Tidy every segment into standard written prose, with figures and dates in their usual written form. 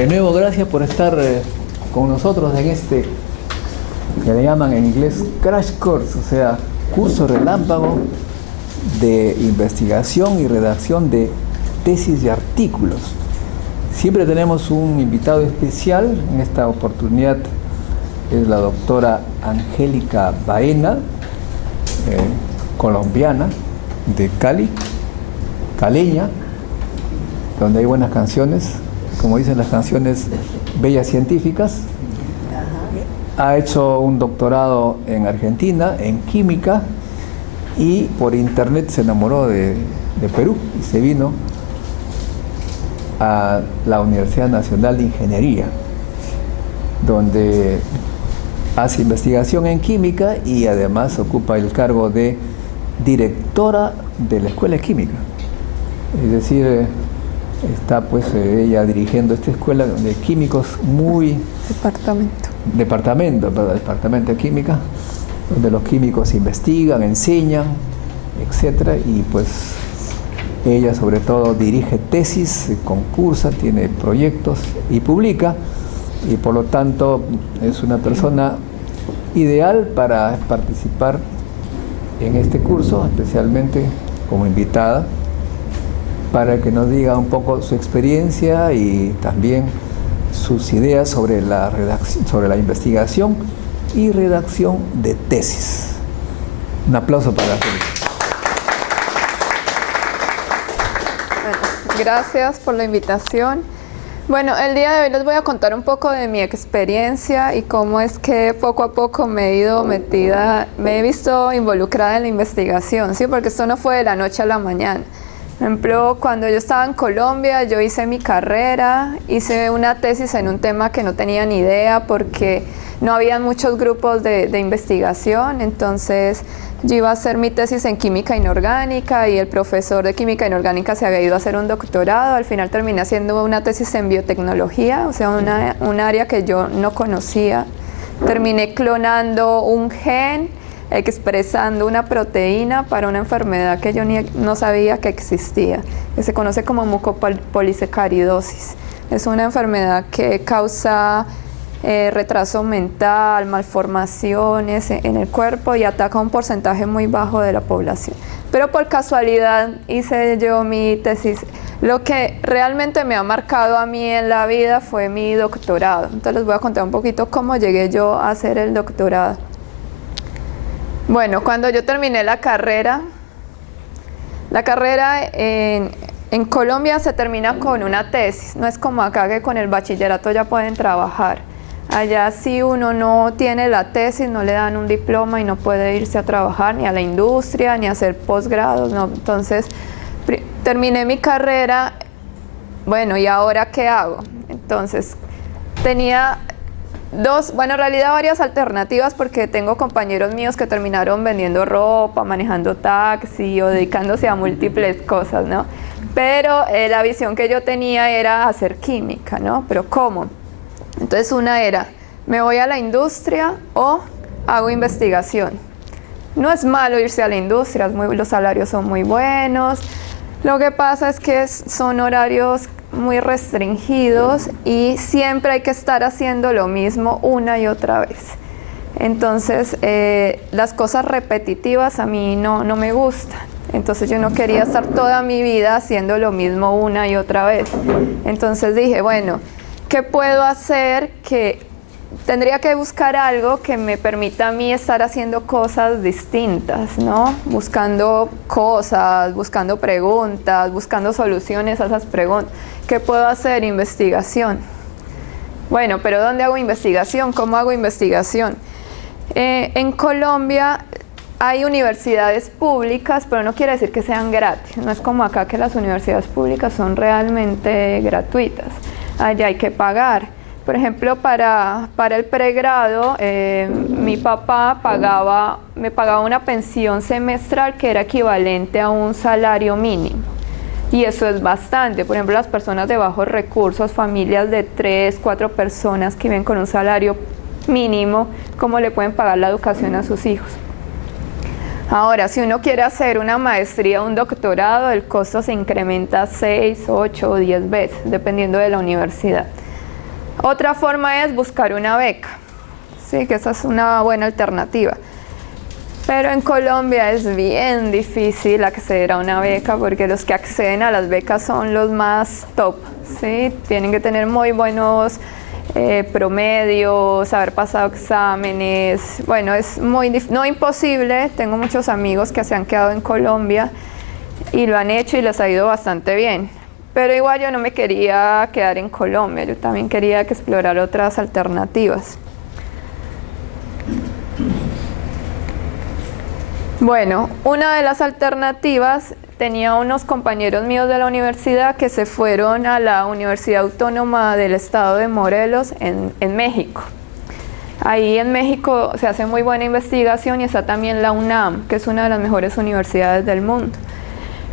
De nuevo, gracias por estar con nosotros en este que le llaman en inglés Crash Course, o sea, curso relámpago de investigación y redacción de tesis y artículos. Siempre tenemos un invitado especial. En esta oportunidad es la doctora Angélica Baena, colombiana, de Cali, caleña, donde hay buenas canciones, como dicen las canciones, bellas científicas. Ha hecho un doctorado en Argentina, en química, y por internet se enamoró de Perú y se vino a la Universidad Nacional de Ingeniería, donde hace investigación en química y además ocupa el cargo de directora de la Escuela de Química. Es decir, está pues ella dirigiendo esta escuela de químicos Departamento de Química, donde los químicos investigan, enseñan, etcétera, y pues ella sobre todo dirige tesis, concursa, tiene proyectos y publica, y por lo tanto es una persona ideal para participar en este curso, especialmente como invitada, para que nos diga un poco su experiencia y también sus ideas sobre la redacción, sobre la investigación y redacción de tesis. Un aplauso para Angélica. Bueno, gracias por la invitación. Bueno, el día de hoy les voy a contar un poco de mi experiencia y cómo es que poco a poco me he visto involucrada en la investigación, ¿sí? Porque esto no fue de la noche a la mañana. Por ejemplo, cuando yo estaba en Colombia, yo hice mi carrera, hice una tesis en un tema que no tenía ni idea porque no había muchos grupos de investigación, entonces yo iba a hacer mi tesis en química inorgánica y el profesor de química inorgánica se había ido a hacer un doctorado. Al final terminé haciendo una tesis en biotecnología, o sea, un área que yo no conocía. Terminé clonando un gen, expresando una proteína para una enfermedad que yo no sabía que existía, que se conoce como mucopolisacaridosis. Es una enfermedad que causa retraso mental, malformaciones en el cuerpo y ataca a un porcentaje muy bajo de la población. Pero por casualidad hice yo mi tesis. Lo que realmente me ha marcado a mí en la vida fue mi doctorado. Entonces les voy a contar un poquito cómo llegué yo a hacer el doctorado. Bueno, cuando yo terminé la carrera en Colombia se termina con una tesis. No es como acá que con el bachillerato ya pueden trabajar. Allá si uno no tiene la tesis, no le dan un diploma y no puede irse a trabajar ni a la industria, ni a hacer posgrados, no. Entonces, terminé mi carrera, bueno, ¿y ahora qué hago? Entonces, tenía en realidad varias alternativas porque tengo compañeros míos que terminaron vendiendo ropa, manejando taxi o dedicándose a múltiples cosas, ¿no? Pero la visión que yo tenía era hacer química, ¿no? Pero ¿cómo? Entonces una era, me voy a la industria o hago investigación. No es malo irse a la industria, los salarios son muy buenos. Lo que pasa es que son horarios muy restringidos y siempre hay que estar haciendo lo mismo una y otra vez. Entonces, las cosas repetitivas a mí no me gustan. Entonces yo no quería estar toda mi vida haciendo lo mismo una y otra vez. Entonces dije, bueno, ¿qué puedo hacer? Tendría que buscar algo que me permita a mí estar haciendo cosas distintas, ¿no? Buscando cosas, buscando preguntas, buscando soluciones a esas preguntas. ¿Qué puedo hacer? Investigación. Bueno, pero ¿dónde hago investigación? ¿Cómo hago investigación? En Colombia hay universidades públicas, pero no quiere decir que sean gratis. No es como acá que las universidades públicas son realmente gratuitas. Allá hay que pagar. Por ejemplo, para el pregrado, mi papá me pagaba una pensión semestral que era equivalente a un salario mínimo. Y eso es bastante. Por ejemplo, las personas de bajos recursos, familias de 3, 4 personas que viven con un salario mínimo, ¿cómo le pueden pagar la educación a sus hijos? Ahora, si uno quiere hacer una maestría o un doctorado, el costo se incrementa 6, 8 o 10 veces, dependiendo de la universidad. Otra forma es buscar una beca, sí, que esa es una buena alternativa. Pero en Colombia es bien difícil acceder a una beca porque los que acceden a las becas son los más top, ¿sí? Tienen que tener muy buenos promedios, haber pasado exámenes. Bueno, es no imposible. Tengo muchos amigos que se han quedado en Colombia y lo han hecho y les ha ido bastante bien. Pero igual yo no me quería quedar en Colombia, yo también quería explorar otras alternativas. Bueno, una de las alternativas, tenía unos compañeros míos de la universidad que se fueron a la Universidad Autónoma del Estado de Morelos en México. Ahí en México se hace muy buena investigación y está también la UNAM, que es una de las mejores universidades del mundo.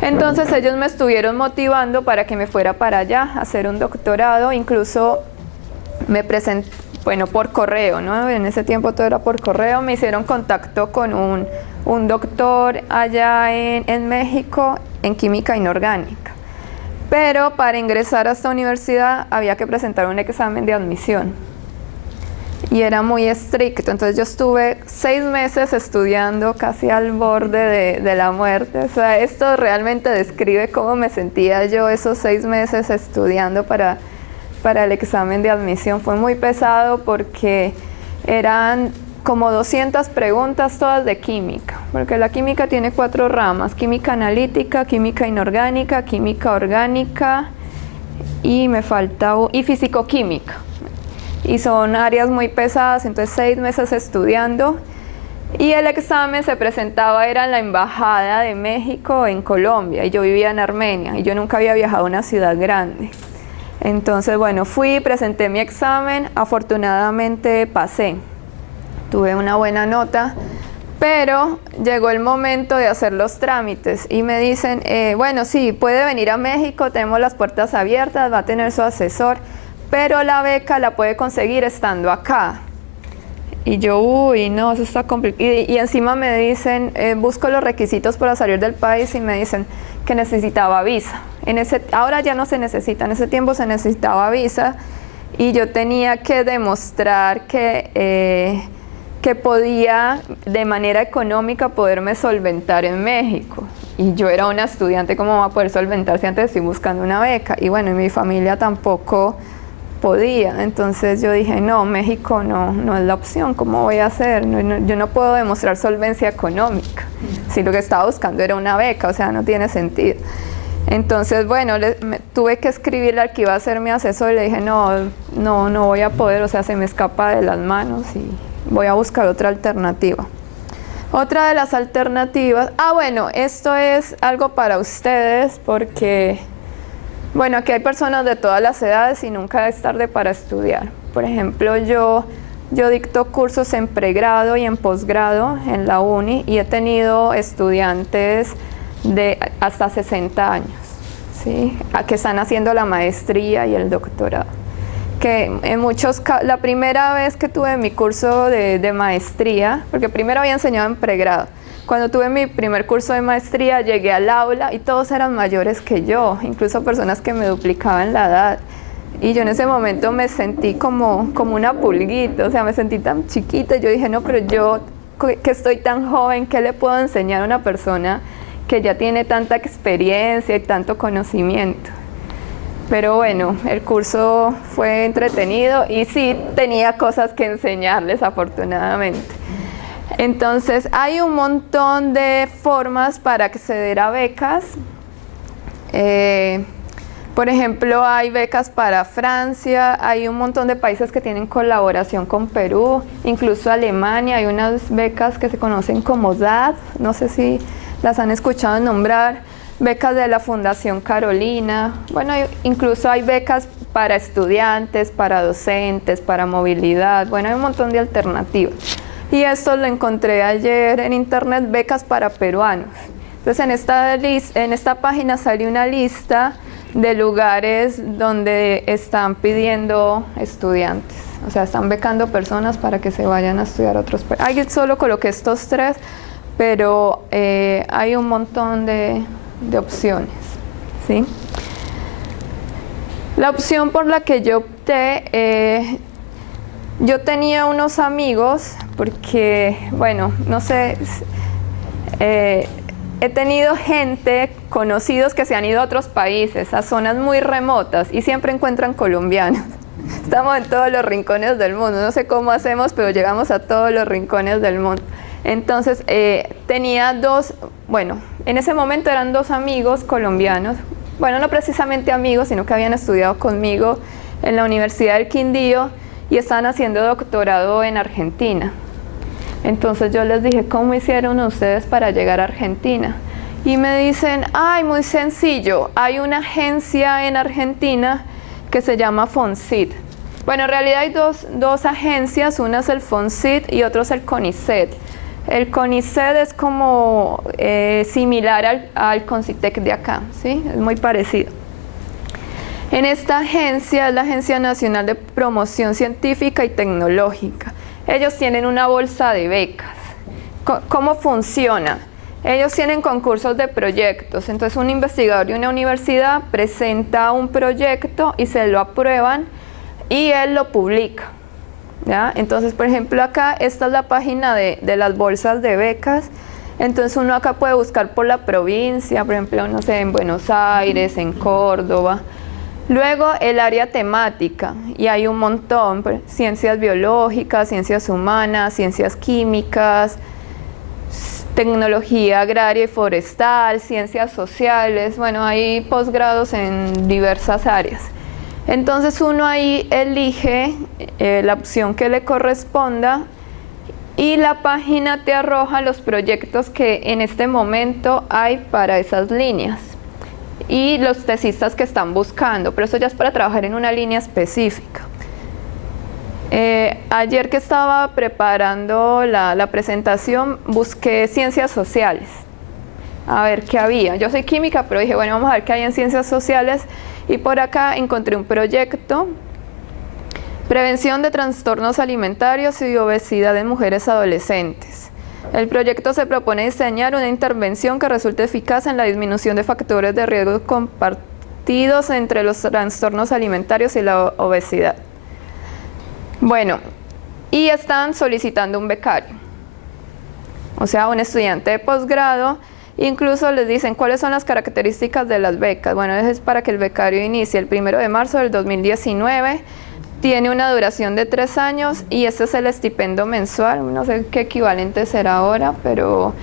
Entonces ellos me estuvieron motivando para que me fuera para allá a hacer un doctorado, incluso me presenté, bueno, por correo, ¿no? En ese tiempo todo era por correo, me hicieron contacto con un doctor allá en México en química inorgánica. Pero para ingresar a esta universidad había que presentar un examen de admisión y era muy estricto, entonces yo estuve 6 meses estudiando casi al borde de la muerte. O sea, esto realmente describe cómo me sentía yo esos 6 meses estudiando para el examen de admisión. Fue muy pesado porque eran como 200 preguntas todas de química, porque la química tiene 4 ramas: química analítica, química inorgánica, química orgánica y y fisicoquímica. Y son áreas muy pesadas, entonces 6 meses estudiando. Y el examen se presentaba, era en la Embajada de México en Colombia, y yo vivía en Armenia, y yo nunca había viajado a una ciudad grande. Entonces, bueno, fui, presenté mi examen, afortunadamente pasé. Tuve una buena nota, pero llegó el momento de hacer los trámites y me dicen, bueno, sí, puede venir a México, tenemos las puertas abiertas, va a tener su asesor, pero la beca la puede conseguir estando acá. Y yo, uy, no, eso está complicado. Y encima me dicen, busco los requisitos para salir del país y me dicen que necesitaba visa. Ahora ya no se necesita, en ese tiempo se necesitaba visa y yo tenía que demostrar que podía de manera económica poderme solventar en México. Y yo era una estudiante, ¿cómo va a poder solventarse antes? Estoy buscando una beca. Y bueno, mi familia tampoco podía. Entonces yo dije, no, México no es la opción. ¿Cómo voy a hacer? Yo no puedo demostrar solvencia económica. Si lo que estaba buscando era una beca, o sea, no tiene sentido. Entonces, bueno, tuve que escribirle al que iba a ser mi asesor y le dije, no voy a poder, o sea, se me escapa de las manos y voy a buscar otra alternativa. Otra de las alternativas, bueno, esto es algo para ustedes porque, bueno, aquí hay personas de todas las edades y nunca es tarde para estudiar. Por ejemplo, yo dicto cursos en pregrado y en posgrado en la uni y he tenido estudiantes de hasta 60 años, ¿sí? Que están haciendo la maestría y el doctorado. Que en muchos casos, la primera vez que tuve mi curso de maestría, porque primero había enseñado en pregrado, cuando tuve mi primer curso de maestría llegué al aula y todos eran mayores que yo, incluso personas que me duplicaban la edad. Y yo en ese momento me sentí como una pulguita, o sea, me sentí tan chiquita. Yo dije, no, pero yo que estoy tan joven, ¿qué le puedo enseñar a una persona que ya tiene tanta experiencia y tanto conocimiento? Pero bueno, el curso fue entretenido y sí tenía cosas que enseñarles, afortunadamente. Entonces, hay un montón de formas para acceder a becas. Por ejemplo, hay becas para Francia, hay un montón de países que tienen colaboración con Perú, incluso Alemania. Hay unas becas que se conocen como DAD, no sé si las han escuchado nombrar. Becas de la Fundación Carolina, bueno, incluso hay becas para estudiantes, para docentes, para movilidad, bueno, hay un montón de alternativas. Y esto lo encontré ayer en internet, becas para peruanos. Entonces en esta página salió una lista de lugares donde están pidiendo estudiantes, o sea, están becando personas para que se vayan a estudiar a otros países. Ahí solo coloqué estos 3, pero hay un montón de opciones, ¿sí? La opción por la que yo opté, yo tenía unos amigos, porque, bueno, no sé, he tenido gente, conocidos que se han ido a otros países, a zonas muy remotas, y siempre encuentran colombianos. Estamos en todos los rincones del mundo, no sé cómo hacemos, pero llegamos a todos los rincones del mundo. Entonces, tenía bueno, en ese momento eran 2 amigos colombianos, bueno, no precisamente amigos, sino que habían estudiado conmigo en la Universidad del Quindío y estaban haciendo doctorado en Argentina. Entonces yo les dije, ¿cómo hicieron ustedes para llegar a Argentina? Y me dicen, ay, muy sencillo, hay una agencia en Argentina que se llama FONSIT. Bueno, en realidad hay dos agencias, una es el FONSIT y otra es el CONICET. El CONICET es como similar al CONCITEC de acá, ¿sí? Es muy parecido. En esta agencia es la Agencia Nacional de Promoción Científica y Tecnológica. Ellos tienen una bolsa de becas. ¿Cómo funciona? Ellos tienen concursos de proyectos. Entonces un investigador de una universidad presenta un proyecto y se lo aprueban y él lo publica, ¿ya? Entonces, por ejemplo, acá esta es la página de las bolsas de becas. Entonces uno acá puede buscar por la provincia, por ejemplo, no sé, en Buenos Aires, en Córdoba. Luego el área temática, y hay un montón: ciencias biológicas, ciencias humanas, ciencias químicas, tecnología agraria y forestal, ciencias sociales. Bueno, hay posgrados en diversas áreas. Entonces uno ahí elige la opción que le corresponda y la página te arroja los proyectos que en este momento hay para esas líneas y los tesistas que están buscando, pero eso ya es para trabajar en una línea específica. Ayer que estaba preparando la presentación, busqué ciencias sociales, a ver qué había. Yo soy química, pero dije, bueno, vamos a ver qué hay en ciencias sociales, y por acá encontré un proyecto: prevención de trastornos alimentarios y obesidad en mujeres adolescentes. El proyecto se propone diseñar una intervención que resulte eficaz en la disminución de factores de riesgo compartidos entre los trastornos alimentarios y la obesidad. Bueno, y están solicitando un becario, o sea, un estudiante de posgrado. Incluso les dicen cuáles son las características de las becas. Bueno, eso es para que el becario inicie el 1 de marzo del 2019. Tiene una duración de 3 años y este es el estipendio mensual. No sé qué equivalente será ahora, pero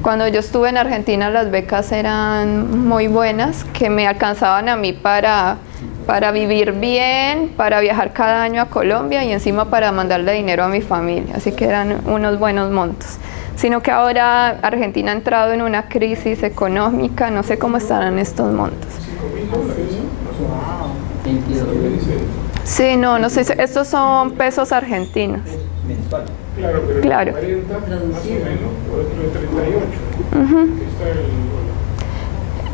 cuando yo estuve en Argentina las becas eran muy buenas, que me alcanzaban a mí para vivir bien, para viajar cada año a Colombia y encima para mandarle dinero a mi familia. Así que eran unos buenos montos. Sino que ahora Argentina ha entrado en una crisis económica, no sé cómo estarán estos montos. Sí, no sé, estos son pesos argentinos. Claro, pero claro. 40 más o menos, o otro de 38.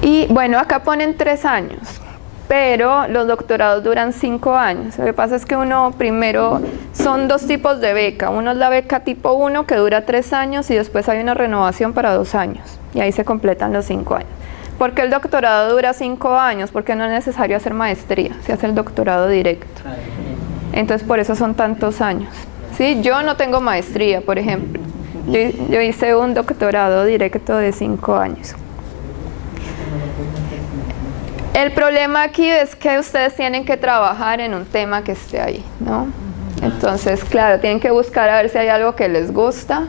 Y bueno, acá ponen 3 años, pero los doctorados duran 5 años. Lo que pasa es que uno primero, son 2 tipos de beca. Uno es la beca tipo 1, que dura 3 años, y después hay una renovación para 2 años. Y ahí se completan los 5 años. ¿Por qué el doctorado dura 5 años? Porque no es necesario hacer maestría, se hace el doctorado directo. Entonces por eso son tantos años. ¿Sí? Yo no tengo maestría, por ejemplo. Yo hice un doctorado directo de 5 años. El problema aquí es que ustedes tienen que trabajar en un tema que esté ahí, ¿no? Entonces, claro, tienen que buscar a ver si hay algo que les gusta.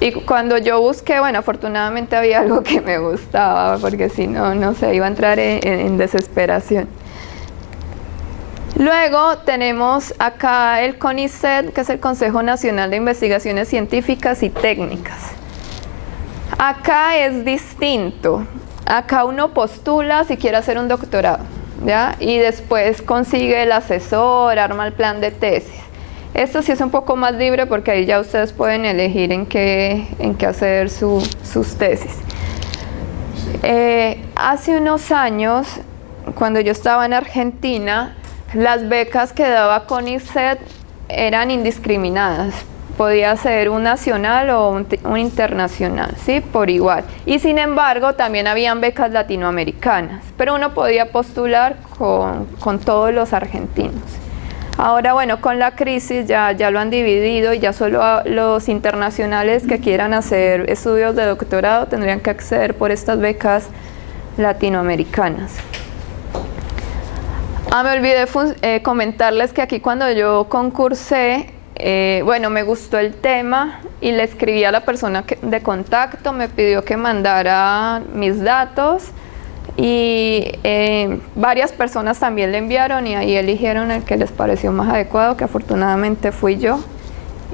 Y cuando yo busqué, bueno, afortunadamente había algo que me gustaba, porque si no, no sé, iba a entrar en desesperación. Luego tenemos acá el CONICET, que es el Consejo Nacional de Investigaciones Científicas y Técnicas. Acá es distinto. Acá uno postula si quiere hacer un doctorado, ¿ya? Y después consigue el asesor, arma el plan de tesis. Esto sí es un poco más libre porque ahí ya ustedes pueden elegir en qué hacer sus tesis. Hace unos años, cuando yo estaba en Argentina, las becas que daba CONICET eran indiscriminadas. podía ser un nacional o un internacional, ¿sí? Por igual. Y sin embargo, también habían becas latinoamericanas, pero uno podía postular con todos los argentinos. Ahora, bueno, con la crisis ya lo han dividido y ya solo los internacionales que quieran hacer estudios de doctorado tendrían que acceder por estas becas latinoamericanas. Me olvidé comentarles que aquí cuando yo concursé, bueno, me gustó el tema y le escribí a la persona de contacto, me pidió que mandara mis datos y varias personas también le enviaron y ahí eligieron el que les pareció más adecuado, que afortunadamente fui yo.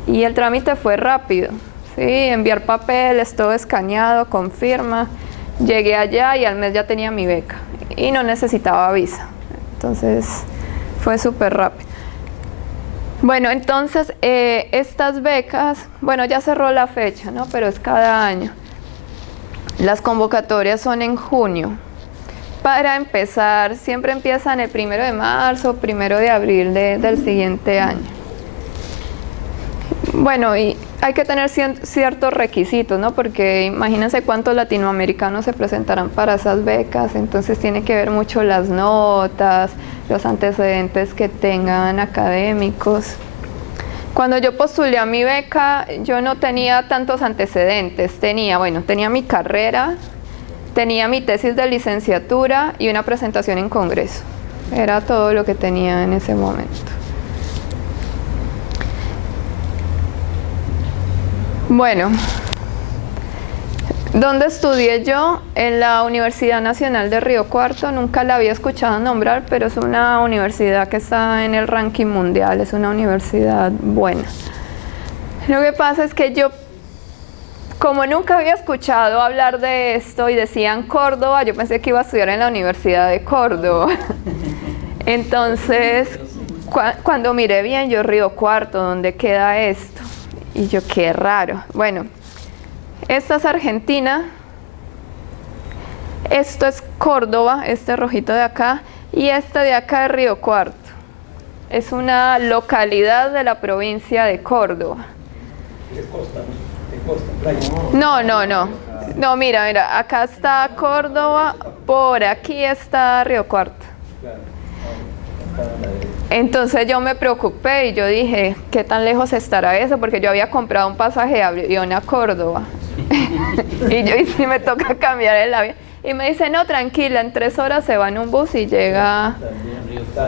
Y el trámite fue rápido, ¿sí? Enviar papeles, todo escaneado, con firma. Llegué allá y al mes ya tenía mi beca y no necesitaba visa. Entonces fue súper rápido. Bueno, entonces estas becas, bueno, ya cerró la fecha, ¿no? Pero es cada año. Las convocatorias son en junio. Para empezar, siempre empiezan el 1 de marzo, 1 de abril del siguiente año. Bueno, y hay que tener ciertos requisitos, ¿no? Porque imagínense cuántos latinoamericanos se presentarán para esas becas, entonces tiene que ver mucho las notas, los antecedentes que tengan académicos. Cuando yo postulé a mi beca, yo no tenía tantos antecedentes, tenía mi carrera, tenía mi tesis de licenciatura y una presentación en congreso. Era todo lo que tenía en ese momento. Bueno, ¿dónde estudié yo? En la Universidad Nacional de Río Cuarto. Nunca la había escuchado nombrar, pero es una universidad que está en el ranking mundial, es una universidad buena. Lo que pasa es que yo, como nunca había escuchado hablar de esto y decían Córdoba, yo pensé que iba a estudiar en la Universidad de Córdoba. Entonces, cuando miré bien, yo Río Cuarto, ¿dónde queda esto? Y yo, qué raro. Bueno, esta es Argentina, esto es Córdoba, este rojito de acá, y este de acá es Río Cuarto. Es una localidad de la provincia de Córdoba. Es costa, ¿no? Es costa, playa. No, mira, acá está Córdoba, por aquí está Río Cuarto. Entonces yo me preocupé y yo dije, ¿qué tan lejos estará eso? Porque yo había comprado un pasaje de avión a Córdoba. y si me toca cambiar el avión. Y me dice, no, tranquila, en 3 horas se va en un bus y llega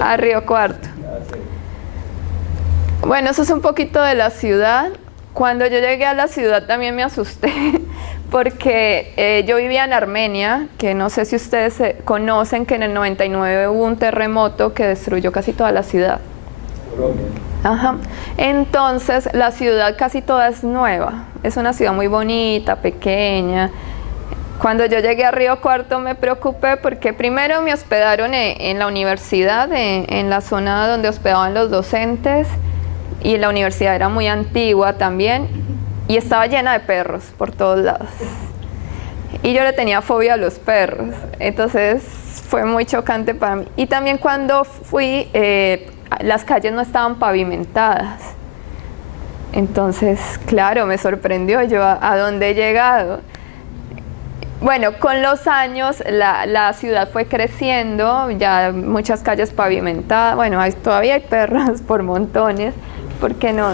a Río Cuarto. Bueno, eso es un poquito de la ciudad. Cuando yo llegué a la ciudad también me asusté porque yo vivía en Armenia, que no sé si ustedes conocen que en el 99 hubo un terremoto que destruyó casi toda la ciudad. Ajá. Entonces la ciudad casi toda es nueva, es una ciudad muy bonita, pequeña. Cuando yo llegué a Río Cuarto me preocupé porque primero me hospedaron en la universidad, en la zona donde hospedaban los docentes, y la universidad era muy antigua también y estaba llena de perros por todos lados. Y yo le tenía fobia a los perros, entonces fue muy chocante para mí. Y también cuando fui, las calles no estaban pavimentadas. Entonces, claro, me sorprendió yo a dónde he llegado. Bueno, con los años la ciudad fue creciendo, ya muchas calles pavimentadas, bueno, todavía hay perros por montones. ¿Por qué no?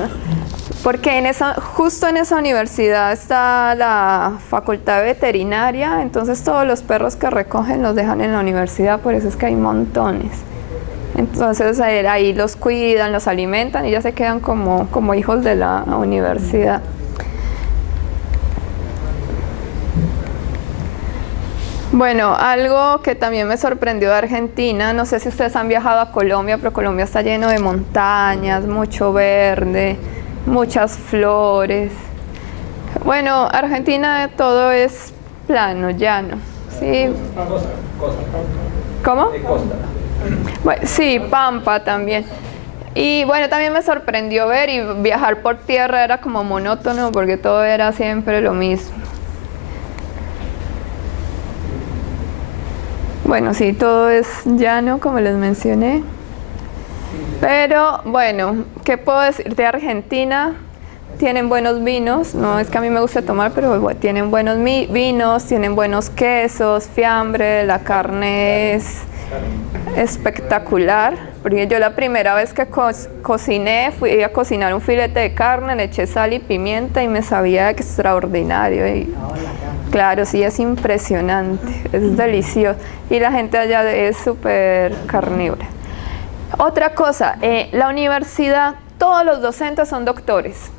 Porque justo en esa universidad está la facultad veterinaria, entonces todos los perros que recogen los dejan en la universidad, por eso es que hay montones. Entonces ahí los cuidan, los alimentan y ya se quedan como hijos de la universidad. Bueno, algo que también me sorprendió de Argentina, no sé si ustedes han viajado a Colombia, pero Colombia está lleno de montañas, mucho verde, muchas flores. Bueno, Argentina todo es plano, llano, ¿sí? ¿Cómo? Bueno, sí, pampa también. Y bueno, también me sorprendió ver y viajar por tierra era como monótono porque todo era siempre lo mismo. Bueno, sí, todo es llano, como les mencioné. Pero, bueno, ¿qué puedo decir de Argentina? tienen buenos vinos, no es que a mí me guste tomar, pero tienen buenos vinos, tienen buenos quesos, fiambre, la carne es espectacular. Porque yo la primera vez que cociné, fui a cocinar un filete de carne, le eché sal y pimienta y me sabía extraordinario. Y, claro, sí, es impresionante, es delicioso. Y la gente allá es súper carnívora. Otra cosa, la universidad, todos los docentes son doctores.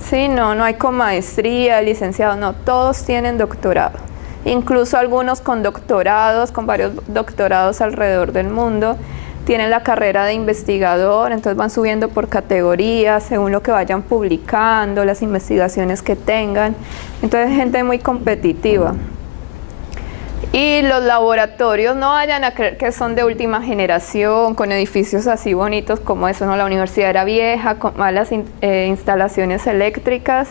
Sí, no hay con maestría, licenciado, no, todos tienen doctorado. Incluso algunos con doctorados, con varios doctorados alrededor del mundo, tienen la carrera de investigador, entonces van subiendo por categorías, según lo que vayan publicando, las investigaciones que tengan. Entonces, gente muy competitiva. Y los laboratorios, no vayan a creer que son de última generación, con edificios así bonitos como eso, no, la universidad era vieja, con malas instalaciones eléctricas,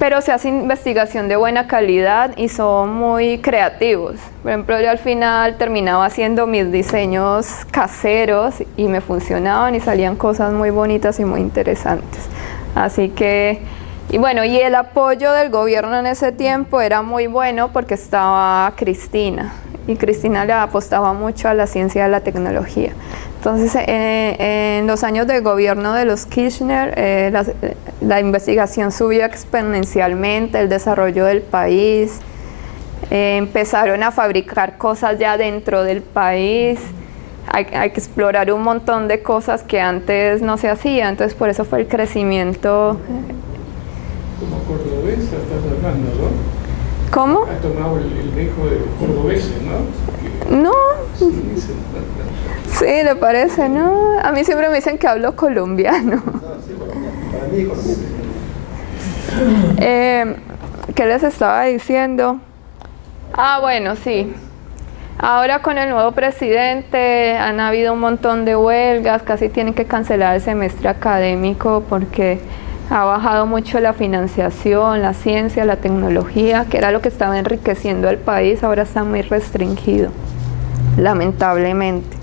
pero se hace investigación de buena calidad y son muy creativos. Por ejemplo, yo al final terminaba haciendo mis diseños caseros y me funcionaban y salían cosas muy bonitas y muy interesantes. Así que, y bueno, y el apoyo del gobierno en ese tiempo era muy bueno porque estaba Cristina, y Cristina le apostaba mucho a la ciencia y a la tecnología. Entonces, en los años de gobierno de los Kirchner, la investigación subió exponencialmente, el desarrollo del país, empezaron a fabricar cosas ya dentro del país, hay que explorar un montón de cosas que antes no se hacían, entonces por eso fue el crecimiento. Como cordobesa estás hablando, ¿no? ¿Cómo? Has tomado el dejo de cordobesa, ¿no? No. Sí, Sí, ¿le parece? No, a mí siempre me dicen que hablo colombiano. ¿Qué les estaba diciendo? Ah, bueno, sí. Ahora con el nuevo presidente han habido un montón de huelgas, casi tienen que cancelar el semestre académico porque ha bajado mucho la financiación, la ciencia, la tecnología, que era lo que estaba enriqueciendo al país, ahora está muy restringido, lamentablemente.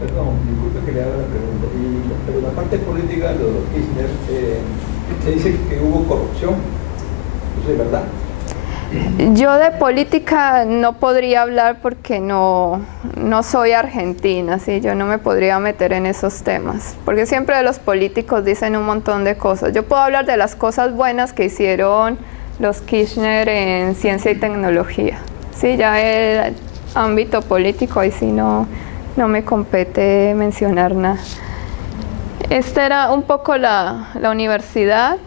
Perdón, disculpe que le haga la pregunta, pero la parte política de los Kirchner, se dice que hubo corrupción, ¿eso es verdad? Yo de política no podría hablar porque no soy argentina, ¿sí? Yo no me podría meter en esos temas, porque siempre los políticos dicen un montón de cosas. Yo puedo hablar de las cosas buenas que hicieron los Kirchner en ciencia y tecnología, ¿sí? Ya el ámbito político ahí sí no me compete mencionar nada. Esta era un poco la universidad.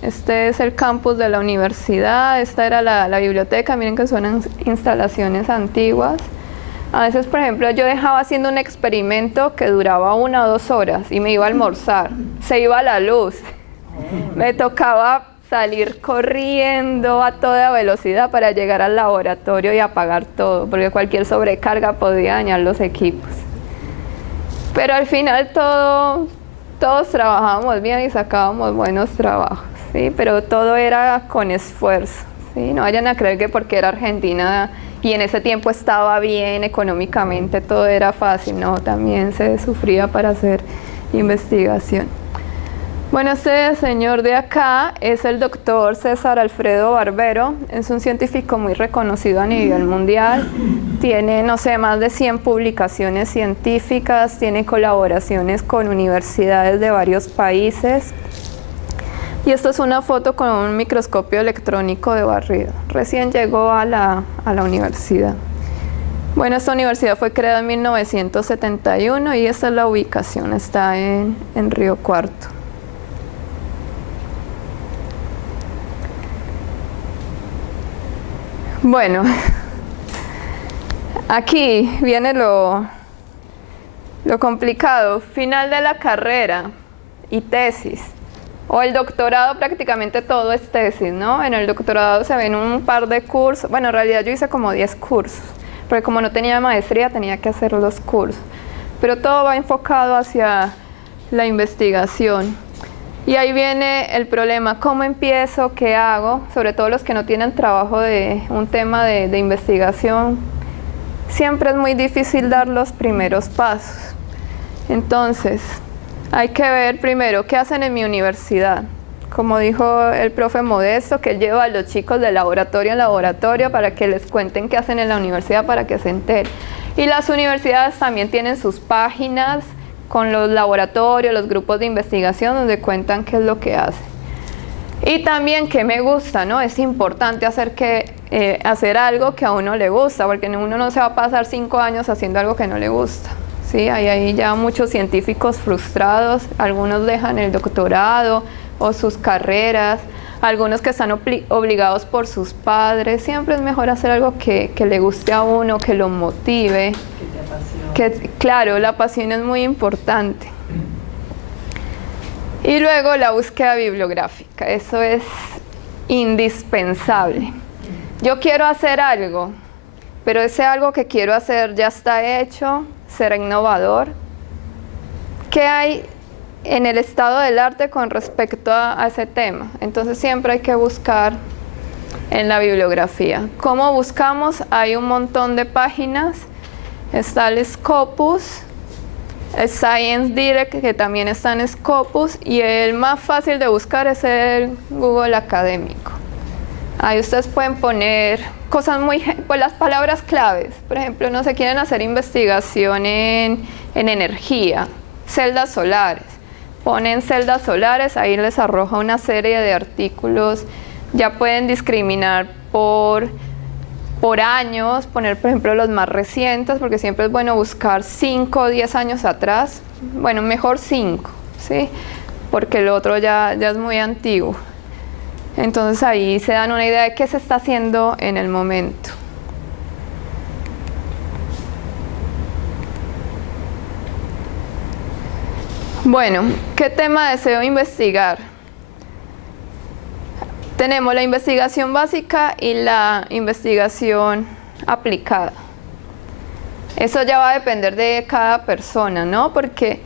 Este es el campus de la universidad, esta era la biblioteca, miren que son instalaciones antiguas. A veces, por ejemplo, yo dejaba haciendo un experimento que duraba 1 o 2 horas y me iba a almorzar, se iba la luz, me tocaba salir corriendo a toda velocidad para llegar al laboratorio y apagar todo, porque cualquier sobrecarga podía dañar los equipos. Pero al final todos trabajábamos bien y sacábamos buenos trabajos. Sí, pero todo era con esfuerzo, ¿sí? No vayan a creer que porque era Argentina y en ese tiempo estaba bien económicamente, todo era fácil, no, también se sufría para hacer investigación. Bueno, este señor de acá es el doctor César Alfredo Barbero, es un científico muy reconocido a nivel mundial, tiene, no sé, más de 100 publicaciones científicas, tiene colaboraciones con universidades de varios países. Y esto es una foto con un microscopio electrónico de barrido. Recién llegó a la universidad. Bueno, esta universidad fue creada en 1971 y esta es la ubicación, está en Río Cuarto. Bueno, aquí viene lo complicado. Final de la carrera y tesis. O el doctorado, prácticamente todo es tesis, ¿no? En el doctorado se ven un par de cursos. Bueno, en realidad yo hice como 10 cursos, porque como no tenía maestría tenía que hacer los cursos. Pero todo va enfocado hacia la investigación. Y ahí viene el problema, ¿cómo empiezo? ¿Qué hago? Sobre todo los que no tienen trabajo de un tema de investigación. Siempre es muy difícil dar los primeros pasos. Entonces, Hay que ver primero qué hacen en mi universidad. Como dijo el profe Modesto, que él lleva a los chicos de laboratorio en laboratorio para que les cuenten qué hacen en la universidad para que se enteren. Y las universidades también tienen sus páginas con los laboratorios, los grupos de investigación donde cuentan qué es lo que hacen. Y también que me gusta, ¿no? Es importante hacer algo que a uno le gusta, porque uno no se va a pasar 5 años haciendo algo que no le gusta. ¿Sí? Hay ahí ya muchos científicos frustrados, algunos dejan el doctorado o sus carreras, algunos que están obligados por sus padres. Siempre es mejor hacer algo que le guste a uno, que lo motive. Que te apasione. Claro, la pasión es muy importante. Y luego la búsqueda bibliográfica, eso es indispensable. Yo quiero hacer algo, pero ese algo que quiero hacer ya está hecho, será innovador. ¿Qué hay en el estado del arte con respecto a ese tema? Entonces siempre hay que buscar en la bibliografía. ¿Cómo buscamos? Hay un montón de páginas. Está el Scopus, el Science Direct, que también está en Scopus, y el más fácil de buscar es el Google Académico. Ahí ustedes pueden poner cosas pues las palabras claves. Por ejemplo, no se quieren hacer investigación en energía, celdas solares. Ponen celdas solares, ahí les arroja una serie de artículos. Ya pueden discriminar por años, poner por ejemplo los más recientes, porque siempre es bueno buscar 5 o 10 años atrás. Bueno, mejor 5, ¿sí? Porque el otro ya es muy antiguo. Entonces ahí se dan una idea de qué se está haciendo en el momento. Bueno, ¿qué tema deseo investigar? Tenemos la investigación básica y la investigación aplicada. Eso ya va a depender de cada persona, ¿no? Porque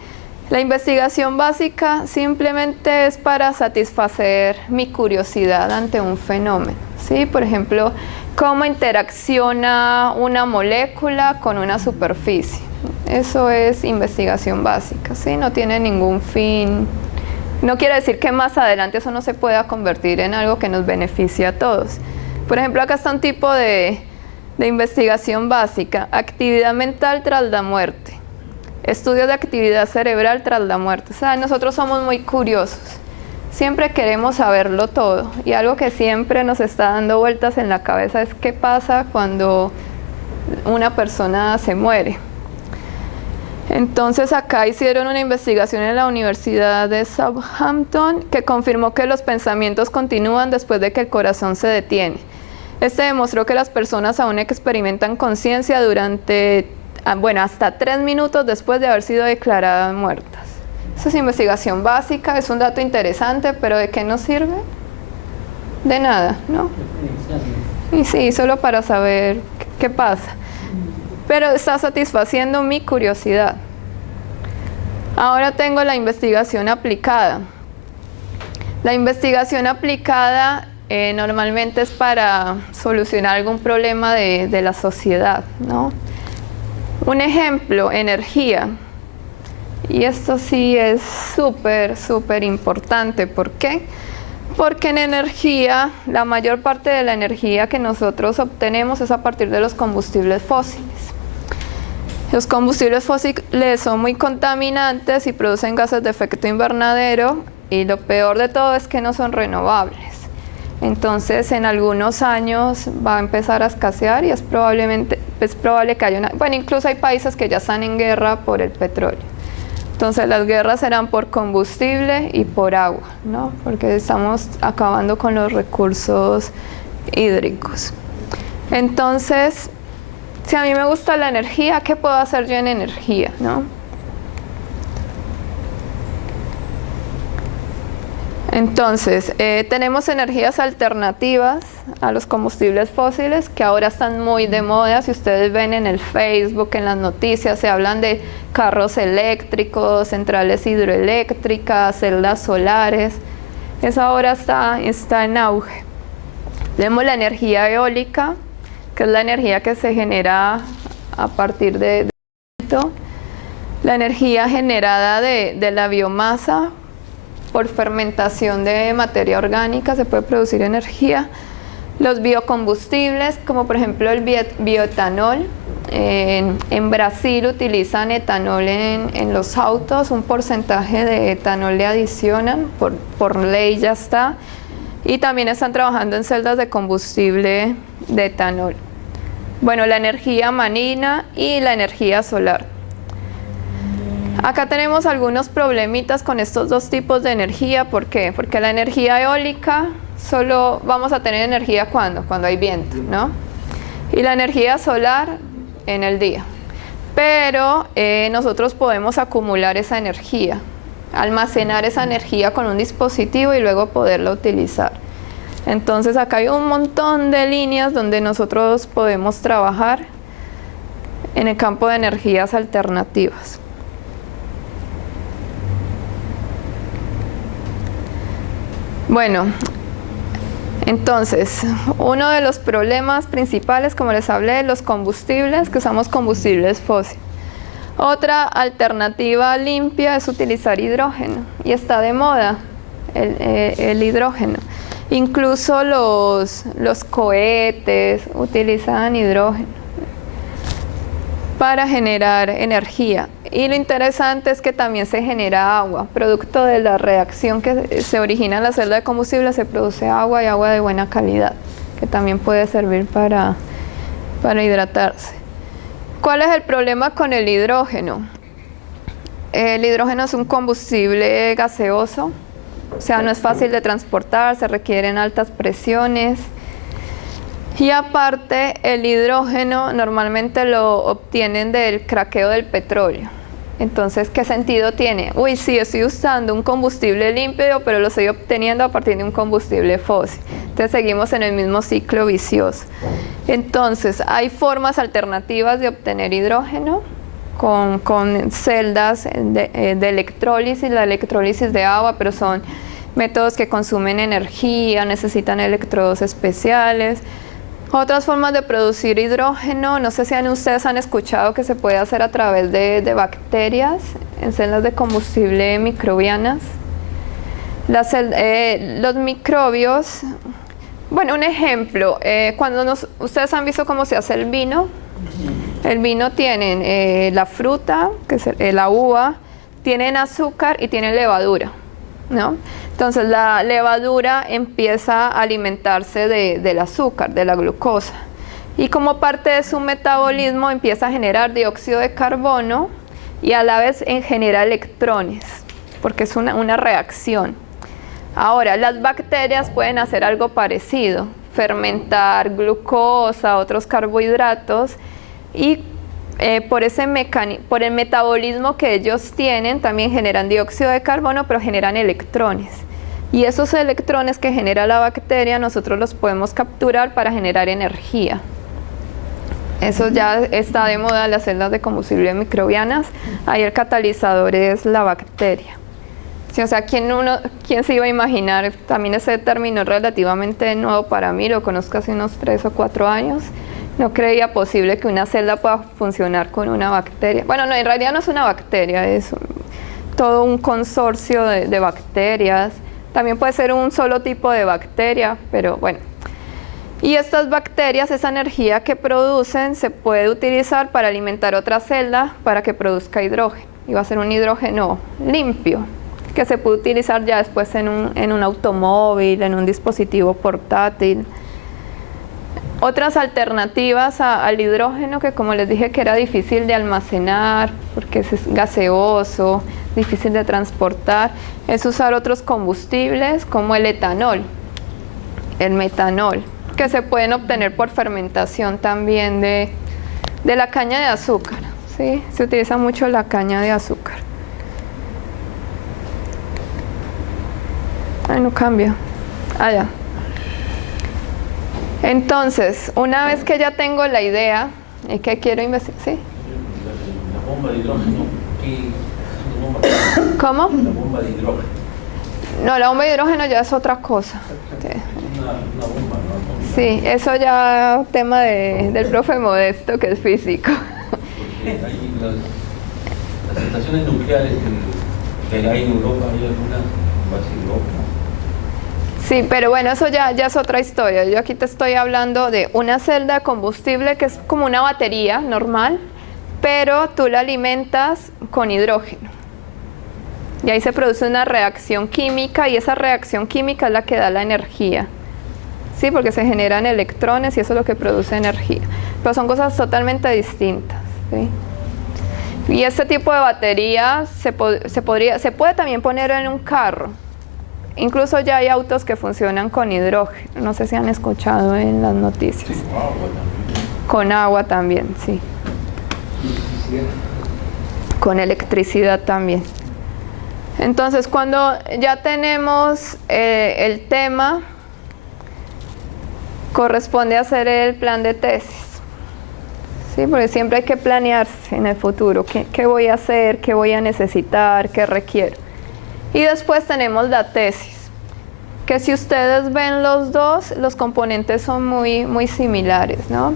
la investigación básica simplemente es para satisfacer mi curiosidad ante un fenómeno, ¿sí? Por ejemplo, cómo interacciona una molécula con una superficie. Eso es investigación básica, ¿sí? No tiene ningún fin. No quiere decir que más adelante eso no se pueda convertir en algo que nos beneficie a todos. Por ejemplo, acá está un tipo de investigación básica: actividad mental tras la muerte, estudios de actividad cerebral tras la muerte. O sea, nosotros somos muy curiosos, siempre queremos saberlo todo, y algo que siempre nos está dando vueltas en la cabeza es qué pasa cuando una persona se muere. Entonces acá hicieron una investigación en la Universidad de Southampton que confirmó que los pensamientos continúan después de que el corazón se detiene. Este demostró que las personas aún experimentan conciencia durante, hasta 3 minutos después de haber sido declaradas muertas. Esa es investigación básica, es un dato interesante, pero ¿de qué nos sirve? De nada, ¿no? Y sí, solo para saber qué pasa. Pero está satisfaciendo mi curiosidad. Ahora tengo la investigación aplicada. La investigación aplicada normalmente es para solucionar algún problema de la sociedad, ¿no? Un ejemplo, energía. Y esto sí es súper importante. ¿Por qué? Porque en energía, la mayor parte de la energía que nosotros obtenemos es a partir de los combustibles fósiles. Los combustibles fósiles son muy contaminantes y producen gases de efecto invernadero, y lo peor de todo es que no son renovables. Entonces en algunos años va a empezar a escasear y es probable que haya incluso hay países que ya están en guerra por el petróleo. Entonces las guerras serán por combustible y por agua, ¿no? Porque estamos acabando con los recursos hídricos. Entonces, si a mí me gusta la energía, ¿qué puedo hacer yo en energía, no? Entonces, tenemos energías alternativas a los combustibles fósiles que ahora están muy de moda. Si ustedes ven en el Facebook, en las noticias, se hablan de carros eléctricos, centrales hidroeléctricas, celdas solares. Eso ahora está en auge. Tenemos la energía eólica, que es la energía que se genera a partir de viento. La energía generada de la biomasa por fermentación de materia orgánica se puede producir energía. Los biocombustibles, como por ejemplo el bioetanol. En Brasil utilizan etanol en los autos, un porcentaje de etanol le adicionan, por ley ya está. Y también están trabajando en celdas de combustible de etanol. Bueno, la energía marina y la energía solar. Acá tenemos algunos problemitas con estos dos tipos de energía. ¿Por qué? Porque la energía eólica solo vamos a tener energía cuando hay viento, ¿no? Y la energía solar en el día. Pero nosotros podemos acumular esa energía, almacenar esa energía con un dispositivo y luego poderla utilizar. Entonces acá hay un montón de líneas donde nosotros podemos trabajar en el campo de energías alternativas. Bueno, entonces, uno de los problemas principales, como les hablé, los combustibles, que usamos combustibles fósiles. Otra alternativa limpia es utilizar hidrógeno, y está de moda el hidrógeno. Incluso los cohetes utilizan hidrógeno para generar energía. Y lo interesante es que también se genera agua. Producto de la reacción que se origina en la celda de combustible, se produce agua, y agua de buena calidad, que también puede servir para hidratarse. ¿Cuál es el problema con el hidrógeno? El hidrógeno es un combustible gaseoso, o sea, no es fácil de transportar, se requieren altas presiones. Y aparte, el hidrógeno normalmente lo obtienen del craqueo del petróleo. Entonces, ¿qué sentido tiene? Uy, sí, estoy usando un combustible limpio, pero lo estoy obteniendo a partir de un combustible fósil. Entonces, seguimos en el mismo ciclo vicioso. Entonces, hay formas alternativas de obtener hidrógeno con celdas de electrólisis, la electrólisis de agua, pero son métodos que consumen energía, necesitan electrodos especiales. Otras formas de producir hidrógeno, no sé si ustedes han escuchado que se puede hacer a través de bacterias en celdas de combustible microbianas. Los microbios, bueno, un ejemplo, ustedes han visto cómo se hace el vino. El vino tienen la fruta, que es la uva, tienen azúcar y tienen levadura, ¿no? Entonces la levadura empieza a alimentarse del azúcar, de la glucosa, y como parte de su metabolismo empieza a generar dióxido de carbono y a la vez genera electrones, porque es una reacción. Ahora, las bacterias pueden hacer algo parecido, fermentar glucosa, otros carbohidratos, y por el metabolismo que ellos tienen, también generan dióxido de carbono, pero generan electrones. Y esos electrones que genera la bacteria, nosotros los podemos capturar para generar energía. Eso ya está de moda en las celdas de combustible microbianas. Ahí el catalizador es la bacteria. Sí, o sea, ¿quién se iba a imaginar? También ese término es relativamente nuevo para mí, lo conozco hace unos 3 o 4 años. No creía posible que una celda pueda funcionar con una bacteria. Bueno, no, en realidad no es una bacteria, es todo un consorcio de bacterias. También puede ser un solo tipo de bacteria, pero bueno. Y estas bacterias, esa energía que producen, se puede utilizar para alimentar otra celda para que produzca hidrógeno. Y va a ser un hidrógeno limpio, que se puede utilizar ya después en un automóvil, en un dispositivo portátil. Otras alternativas al hidrógeno, que como les dije que era difícil de almacenar porque es gaseoso, difícil de transportar, es usar otros combustibles como el etanol, el metanol, que se pueden obtener por fermentación también de la caña de azúcar, ¿sí? Se utiliza mucho la caña de azúcar. Ay, no cambia. Ah, ya. Entonces, una vez que ya tengo la idea y que quiero investigar, ¿sí? La bomba de hidrógeno, ¿qué bomba? ¿Cómo? La bomba de hidrógeno. No, la bomba de hidrógeno ya es otra cosa. Sí. Una bomba, ¿no? Sí, eso ya es tema del profe Modesto, que es físico. Porque ahí las estaciones nucleares que hay en Europa, ¿hay alguna base en Europa? Sí, pero bueno, eso ya es otra historia. Yo aquí te estoy hablando de una celda de combustible que es como una batería normal, pero tú la alimentas con hidrógeno. Y ahí se produce una reacción química y esa reacción química es la que da la energía. Sí, porque se generan electrones y eso es lo que produce energía. Pero son cosas totalmente distintas, ¿sí? Y este tipo de batería se puede también poner en un carro. Incluso ya hay autos que funcionan con hidrógeno. No sé si han escuchado en las noticias. Sí, con agua también. Con agua también, sí. Con electricidad también. Entonces, cuando ya tenemos el tema, corresponde hacer el plan de tesis. Sí, porque siempre hay que planearse en el futuro. ¿Qué voy a hacer? ¿Qué voy a necesitar? ¿Qué requiero? Y después tenemos la tesis, que si ustedes ven los dos, los componentes son muy similares, ¿no?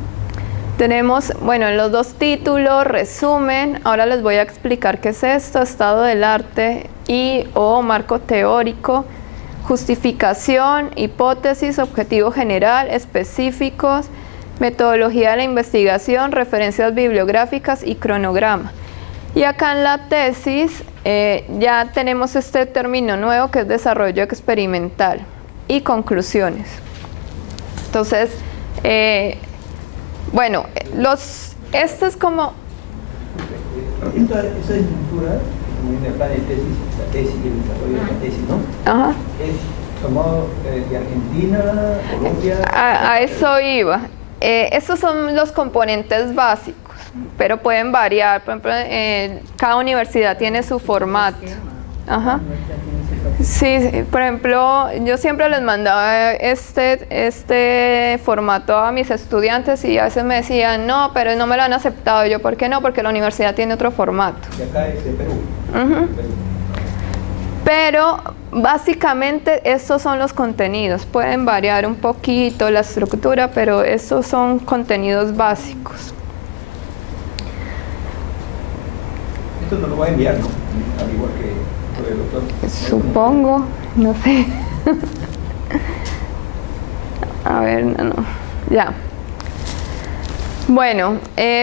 Tenemos, bueno, en los dos títulos, resumen, ahora les voy a explicar qué es esto, estado del arte o marco teórico, justificación, hipótesis, objetivo general, específicos, metodología de la investigación, referencias bibliográficas y cronograma. Y acá en la tesis ya tenemos este término nuevo que es desarrollo experimental y conclusiones. Entonces, bueno, esto es como... Esa estructura, como en el plan de tesis, la tesis y el desarrollo de la tesis, ¿no? Ajá. Es tomado de Argentina, Colombia... A eso iba. Estos son los componentes básicos, pero pueden variar. Por ejemplo, cada universidad tiene su formato. Ajá. Sí, por ejemplo, yo siempre les mandaba este formato a mis estudiantes y a veces me decían, no, pero no me lo han aceptado. Yo, ¿por qué no? Porque la universidad tiene otro formato. Y acá es de Perú. Uh-huh. Pero básicamente estos son los contenidos. Pueden variar un poquito la estructura, pero estos son contenidos básicos. Esto nos lo va a enviar, ¿no? Al igual que el doctor. Supongo, no sé. A ver, no. Ya. Bueno,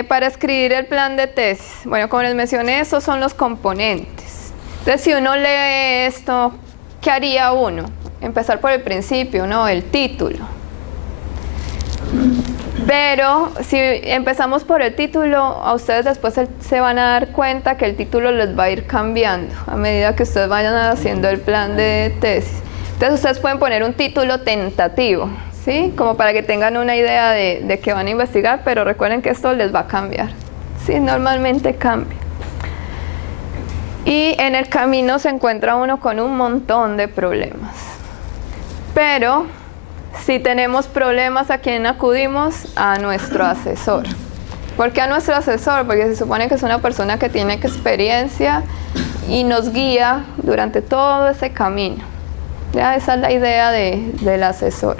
para escribir el plan de tesis. Bueno, como les mencioné, estos son los componentes. Entonces, si uno lee esto, ¿qué haría uno? Empezar por el principio, ¿no? El título. Pero si empezamos por el título, a ustedes después se van a dar cuenta que el título les va a ir cambiando a medida que ustedes vayan haciendo el plan de tesis. Entonces, ustedes pueden poner un título tentativo, ¿sí? Como para que tengan una idea de qué van a investigar, pero recuerden que esto les va a cambiar. Sí, normalmente cambia. Y en el camino se encuentra uno con un montón de problemas. Pero si tenemos problemas, ¿a quién acudimos? A nuestro asesor. ¿Por qué a nuestro asesor? Porque se supone que es una persona que tiene experiencia y nos guía durante todo ese camino. ¿Ya? Esa es la idea del asesor.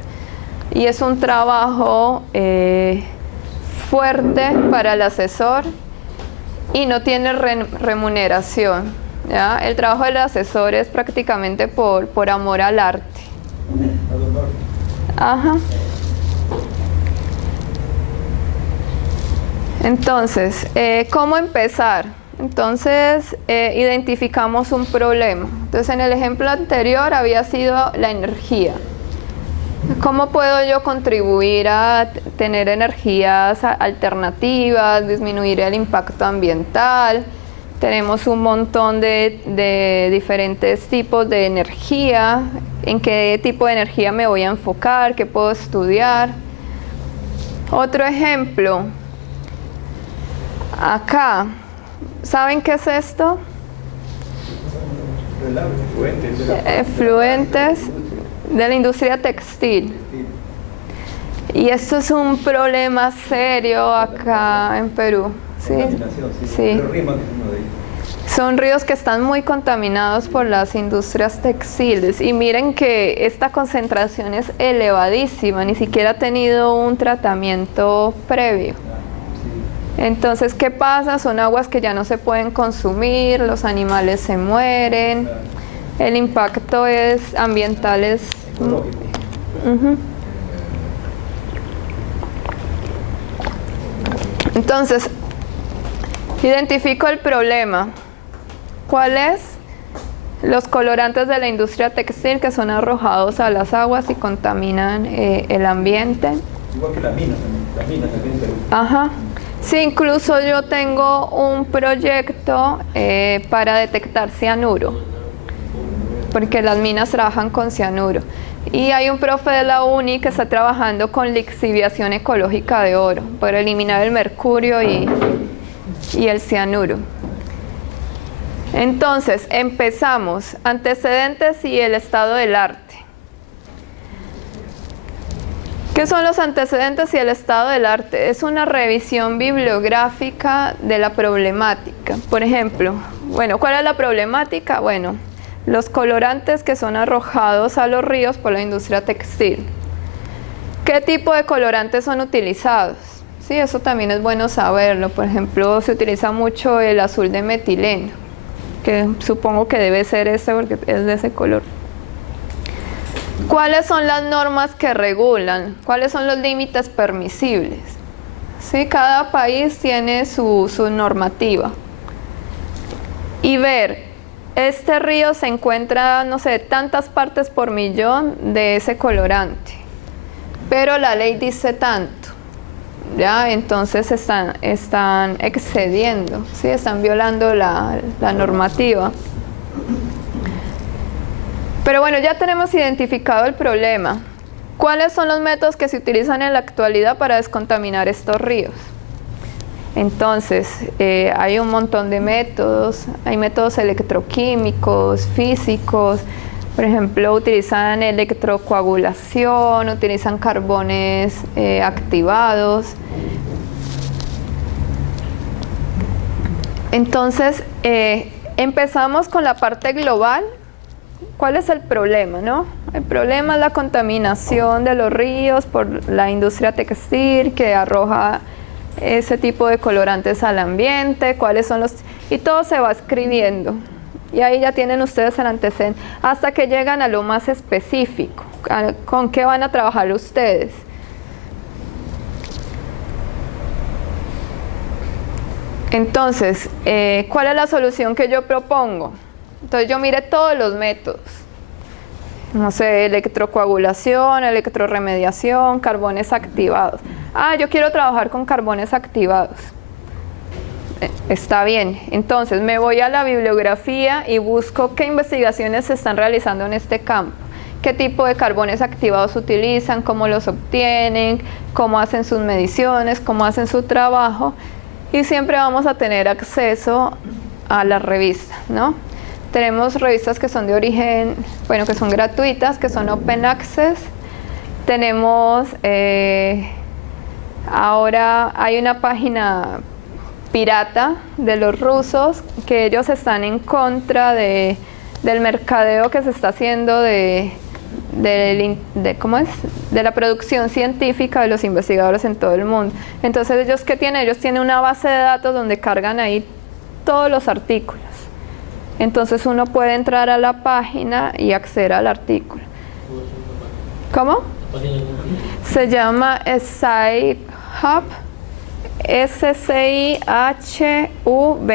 Y es un trabajo fuerte para el asesor y no tiene remuneración, ¿ya? El trabajo del asesor es prácticamente por amor al arte. Ajá. Entonces, ¿cómo empezar? Entonces, identificamos un problema. Entonces, en el ejemplo anterior había sido la energía. ¿Cómo puedo yo contribuir a tener energías alternativas, disminuir el impacto ambiental? Tenemos un montón de diferentes tipos de energía. ¿En qué tipo de energía me voy a enfocar? ¿Qué puedo estudiar? Otro ejemplo. Acá. ¿Saben qué es esto? Efluentes de la industria textil. Y esto es un problema serio acá en Perú. ¿Sí? Sí. Son ríos que están muy contaminados por las industrias textiles. Y miren que esta concentración es elevadísima, ni siquiera ha tenido un tratamiento previo. Entonces, ¿qué pasa? Son aguas que ya no se pueden consumir, los animales se mueren, el impacto ambiental es... Ujú. Entonces, identifico el problema. ¿Cuál es? Los colorantes de la industria textil que son arrojados a las aguas y contaminan el ambiente. Igual que la mina también en Perú. Ajá. Sí, incluso yo tengo un proyecto para detectar cianuro, porque las minas trabajan con cianuro. Y hay un profe de la uni que está trabajando con lixiviación ecológica de oro para eliminar el mercurio y el cianuro. Entonces, empezamos. Antecedentes y el estado del arte. ¿Qué son los antecedentes y el estado del arte? Es una revisión bibliográfica de la problemática. Por ejemplo, bueno, ¿cuál es la problemática? Bueno, los colorantes que son arrojados a los ríos por la industria textil. ¿Qué tipo de colorantes son utilizados? Sí, eso también es bueno saberlo. Por ejemplo, se utiliza mucho el azul de metileno, que supongo que debe ser ese porque es de ese color. ¿Cuáles son las normas que regulan? ¿Cuáles son los límites permisibles? ¿Sí? Cada país tiene su normativa. Y ver, este río se encuentra, no sé, tantas partes por millón de ese colorante, pero la ley dice tanto, ¿ya? Entonces están excediendo, ¿sí? Están violando la normativa. Pero bueno, ya tenemos identificado el problema. ¿Cuáles son los métodos que se utilizan en la actualidad para descontaminar estos ríos? Entonces, hay un montón de métodos. Hay métodos electroquímicos, físicos. Por ejemplo, utilizan electrocoagulación, utilizan carbones activados. Entonces, empezamos con la parte global. ¿Cuál es el problema, no? El problema es la contaminación de los ríos por la industria textil que arroja ese tipo de colorantes al ambiente, cuáles son los... y todo se va escribiendo. Y ahí ya tienen ustedes el antecedente, hasta que llegan a lo más específico. ¿Con qué van a trabajar ustedes? Entonces, ¿cuál es la solución que yo propongo? Entonces yo miré todos los métodos, no sé, electrocoagulación, electroremediación, carbones activados. Ah, yo quiero trabajar con carbones activados. Está bien, entonces me voy a la bibliografía y busco qué investigaciones se están realizando en este campo. Qué tipo de carbones activados utilizan, cómo los obtienen, cómo hacen sus mediciones, cómo hacen su trabajo. Y siempre vamos a tener acceso a la revista, ¿no? Tenemos revistas que son de origen, bueno, que son gratuitas, que son open access. Tenemos, ahora hay una página pirata de los rusos, que ellos están en contra del mercadeo que se está haciendo ¿cómo es? De la producción científica de los investigadores en todo el mundo. Entonces, ¿ellos qué tienen? Ellos tienen una base de datos donde cargan ahí todos los artículos. Entonces uno puede entrar a la página y acceder al artículo. ¿Cómo? Se llama SciHub, SCIHUB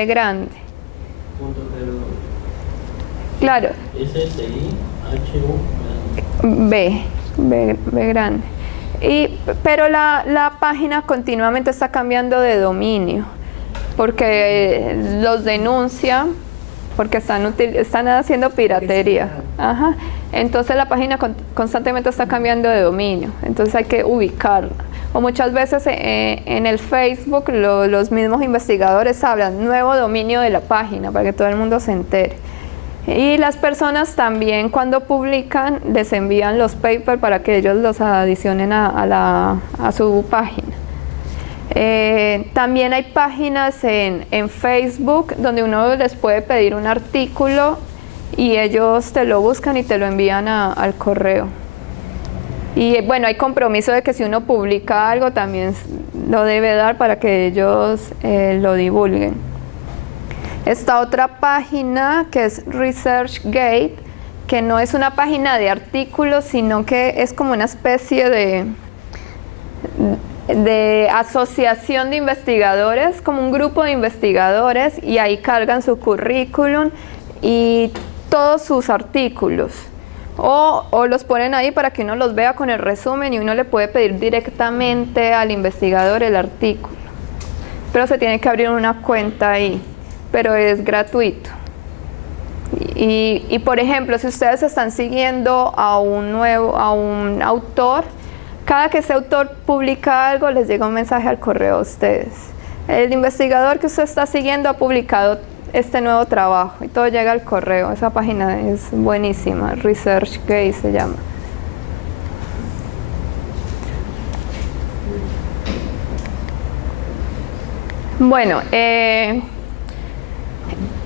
grande. Claro. B grande. Pero la página continuamente está cambiando de dominio, porque los denuncian, porque están haciendo piratería. Ajá. Entonces la página constantemente está cambiando de dominio, entonces hay que ubicarla. O muchas veces en el Facebook los mismos investigadores hablan nuevo dominio de la página para que todo el mundo se entere. Y las personas también, cuando publican, les envían los papers para que ellos los adicionen a su página. También hay páginas en Facebook donde uno les puede pedir un artículo y ellos te lo buscan y te lo envían al correo. Y bueno, hay compromiso de que si uno publica algo también lo debe dar para que ellos lo divulguen. Está otra página que es ResearchGate, que no es una página de artículos, sino que es como una especie de asociación de investigadores, como un grupo de investigadores, y ahí cargan su currículum y todos sus artículos. O los ponen ahí para que uno los vea con el resumen y uno le puede pedir directamente al investigador el artículo. Pero se tiene que abrir una cuenta ahí, pero es gratuito. Y por ejemplo, si ustedes están siguiendo a un autor, cada que ese autor publica algo, les llega un mensaje al correo a ustedes. El investigador que usted está siguiendo ha publicado este nuevo trabajo y todo llega al correo. Esa página es buenísima, ResearchGate se llama. Bueno,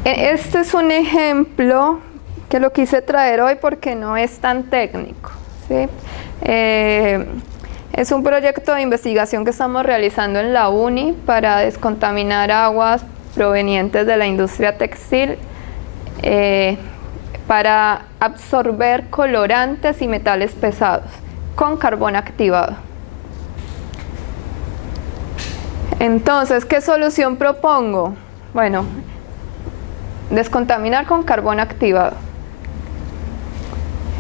este es un ejemplo que lo quise traer hoy porque no es tan técnico, ¿sí? Es un proyecto de investigación que estamos realizando en la UNI para descontaminar aguas provenientes de la industria textil para absorber colorantes y metales pesados con carbón activado. Entonces, ¿qué solución propongo? Bueno, descontaminar con carbón activado.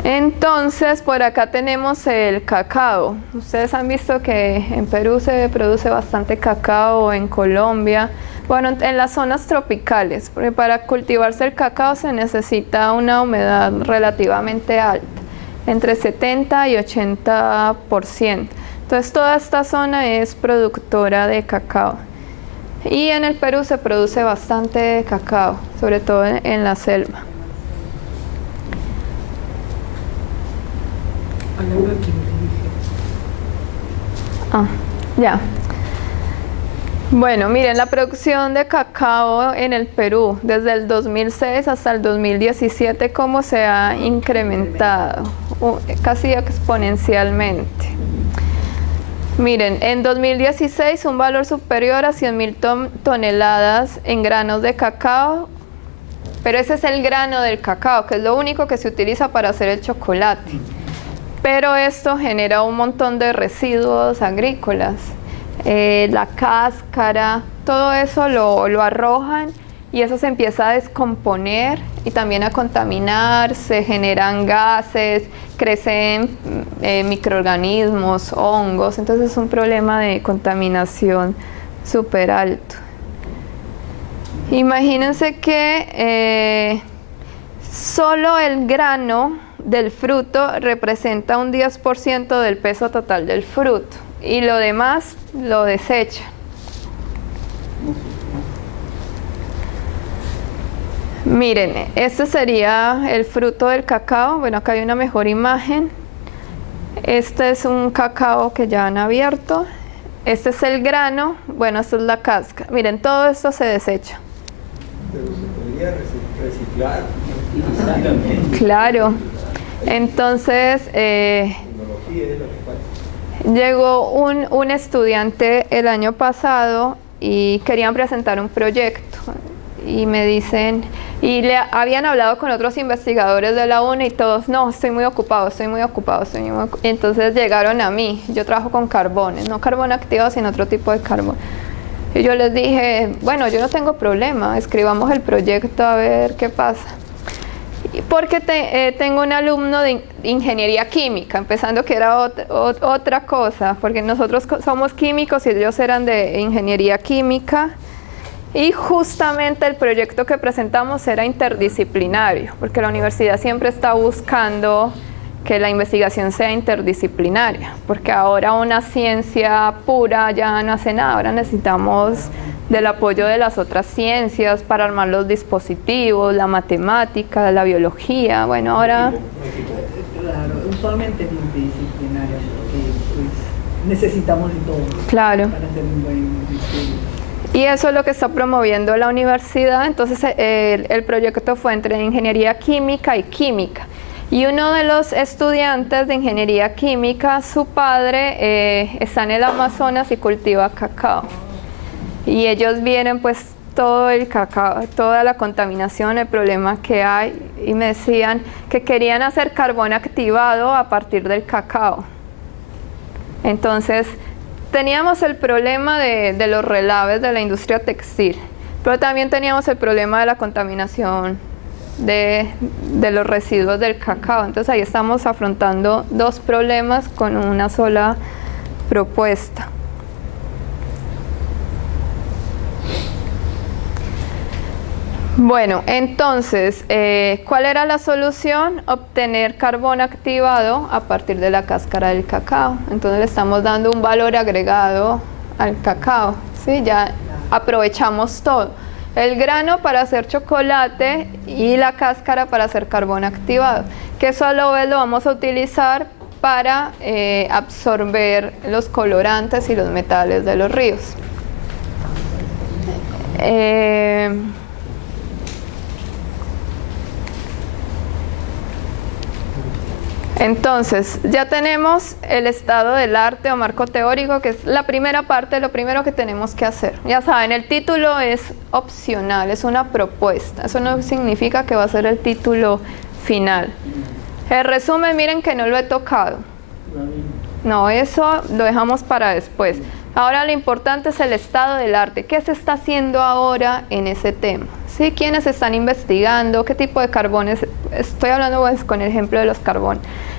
Entonces, por acá tenemos el cacao. Ustedes han visto que en Perú se produce bastante cacao, en Colombia. Bueno, en las zonas tropicales, porque para cultivarse el cacao se necesita una humedad relativamente alta, entre 70 y 80%. Entonces, toda esta zona es productora de cacao. Y en el Perú se produce bastante cacao, sobre todo en la selva. Ya. Bueno, miren, la producción de cacao en el Perú desde el 2006 hasta el 2017, cómo se ha incrementado, casi exponencialmente. Miren, en 2016 un valor superior a 100.000 toneladas en granos de cacao, pero ese es el grano del cacao, que es lo único que se utiliza para hacer el chocolate. Pero esto genera un montón de residuos agrícolas, la cáscara, todo eso lo arrojan y eso se empieza a descomponer y también a contaminar, se generan gases, crecen microorganismos, hongos, entonces es un problema de contaminación súper alto. Imagínense que solo el grano del fruto representa un 10% del peso total del fruto y lo demás lo desechan. Miren, este sería el fruto del cacao. Bueno, acá hay una mejor imagen. Este es un cacao que ya han abierto. Este es el grano. Bueno, esta es la cáscara. Miren, todo esto se desecha. Pero se podría reciclar. Claro. Entonces, llegó un estudiante el año pasado y querían presentar un proyecto y me dicen, y le habían hablado con otros investigadores de la UNI y todos, no, estoy muy ocupado. Entonces llegaron a mí, yo trabajo con carbones, no carbón activado, sino otro tipo de carbón. Y yo les dije, bueno, yo no tengo problema, escribamos el proyecto a ver qué pasa. Porque tengo un alumno de ingeniería química, empezando que era otra cosa, porque nosotros somos químicos y ellos eran de ingeniería química. Y justamente el proyecto que presentamos era interdisciplinario, porque la universidad siempre está buscando que la investigación sea interdisciplinaria, porque ahora una ciencia pura ya no hace nada, ahora necesitamos del apoyo de las otras ciencias para armar los dispositivos, la matemática, la biología, bueno, ahora... Claro, usualmente es multidisciplinario, porque pues, necesitamos de todo. Claro. Para hacer un buen estudio. Y eso es lo que está promoviendo la universidad. Entonces el proyecto fue entre ingeniería química y química. Y uno de los estudiantes de ingeniería química, su padre está en el Amazonas y cultiva cacao. Y ellos vienen pues todo el cacao, toda la contaminación, el problema que hay, y me decían que querían hacer carbón activado a partir del cacao. Entonces, teníamos el problema de los relaves de la industria textil, pero también teníamos el problema de la contaminación de los residuos del cacao. Entonces ahí estamos afrontando dos problemas con una sola propuesta. Bueno, entonces, ¿cuál era la solución? Obtener carbón activado a partir de la cáscara del cacao. Entonces le estamos dando un valor agregado al cacao, ¿sí? Ya aprovechamos todo. El grano para hacer chocolate y la cáscara para hacer carbón activado, que eso a la vez lo vamos a utilizar para absorber los colorantes y los metales de los ríos. Entonces, ya tenemos el estado del arte o marco teórico, que es la primera parte, lo primero que tenemos que hacer. Ya saben, el título es opcional, es una propuesta. Eso no significa que va a ser el título final. El resumen, miren que no lo he tocado. No, eso lo dejamos para después. Ahora lo importante es el estado del arte. ¿Qué se está haciendo ahora en ese tema? ¿Sí? ¿Quiénes están investigando? ¿Qué tipo de carbones? Estoy hablando pues con el ejemplo de los carbón.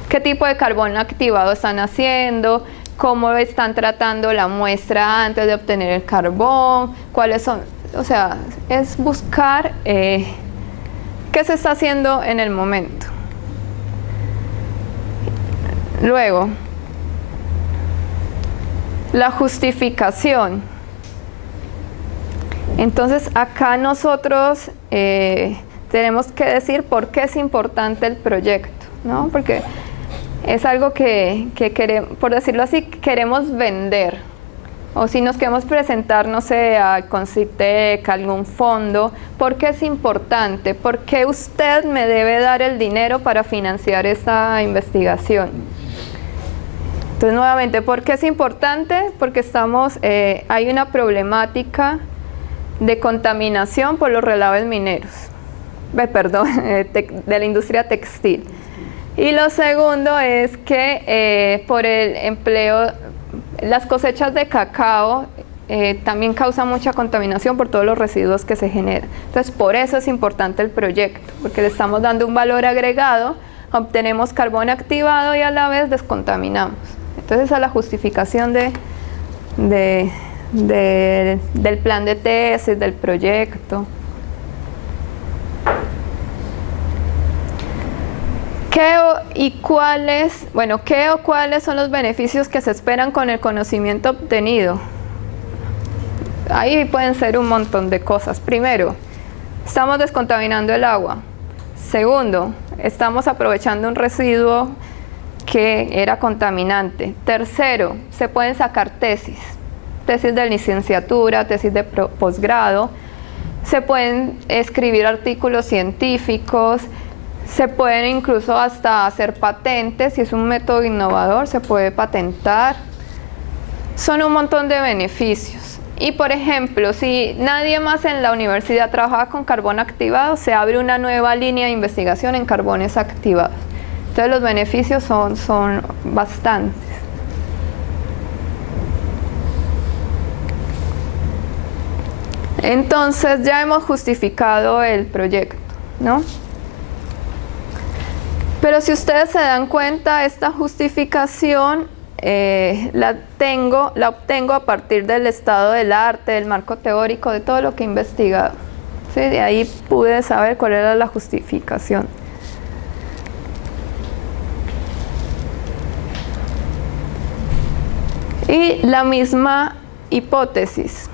¿Qué tipo de carbón activado están haciendo? ¿Cómo están tratando la muestra antes de obtener el carbón? ¿Cuáles son? O sea, es buscar qué se está haciendo en el momento. Luego, la justificación. Entonces acá nosotros tenemos que decir por qué es importante el proyecto, ¿no? Porque es algo que queremos, por decirlo así, queremos vender. O si nos queremos presentar, no sé, al Concitec, a algún fondo, ¿por qué es importante? ¿Por qué usted me debe dar el dinero para financiar esta investigación? Entonces, nuevamente, ¿por qué es importante? Porque hay una problemática de contaminación por los relaves mineros, de la industria textil. Y lo segundo es que por el empleo, las cosechas de cacao también causan mucha contaminación por todos los residuos que se generan. Entonces, por eso es importante el proyecto, porque le estamos dando un valor agregado, obtenemos carbón activado y a la vez descontaminamos. Entonces, esa es la justificación del plan de tesis, del proyecto. ¿Qué o cuáles son los beneficios que se esperan con el conocimiento obtenido? Ahí pueden ser un montón de cosas. Primero, estamos descontaminando el agua. Segundo, estamos aprovechando un residuo que era contaminante. Tercero, se pueden sacar tesis de licenciatura, tesis de posgrado, se pueden escribir artículos científicos, se pueden incluso hasta hacer patentes. Si es un método innovador, se puede patentar. Son un montón de beneficios. Y por ejemplo, si nadie más en la universidad trabajaba con carbón activado, se abre una nueva línea de investigación en carbones activados. Entonces los beneficios son bastantes. Entonces ya hemos justificado el proyecto, ¿no? Pero si ustedes se dan cuenta, esta justificación la obtengo a partir del estado del arte, del marco teórico, de todo lo que he investigado. ¿Sí? De ahí pude saber cuál era la justificación. Y la misma hipótesis.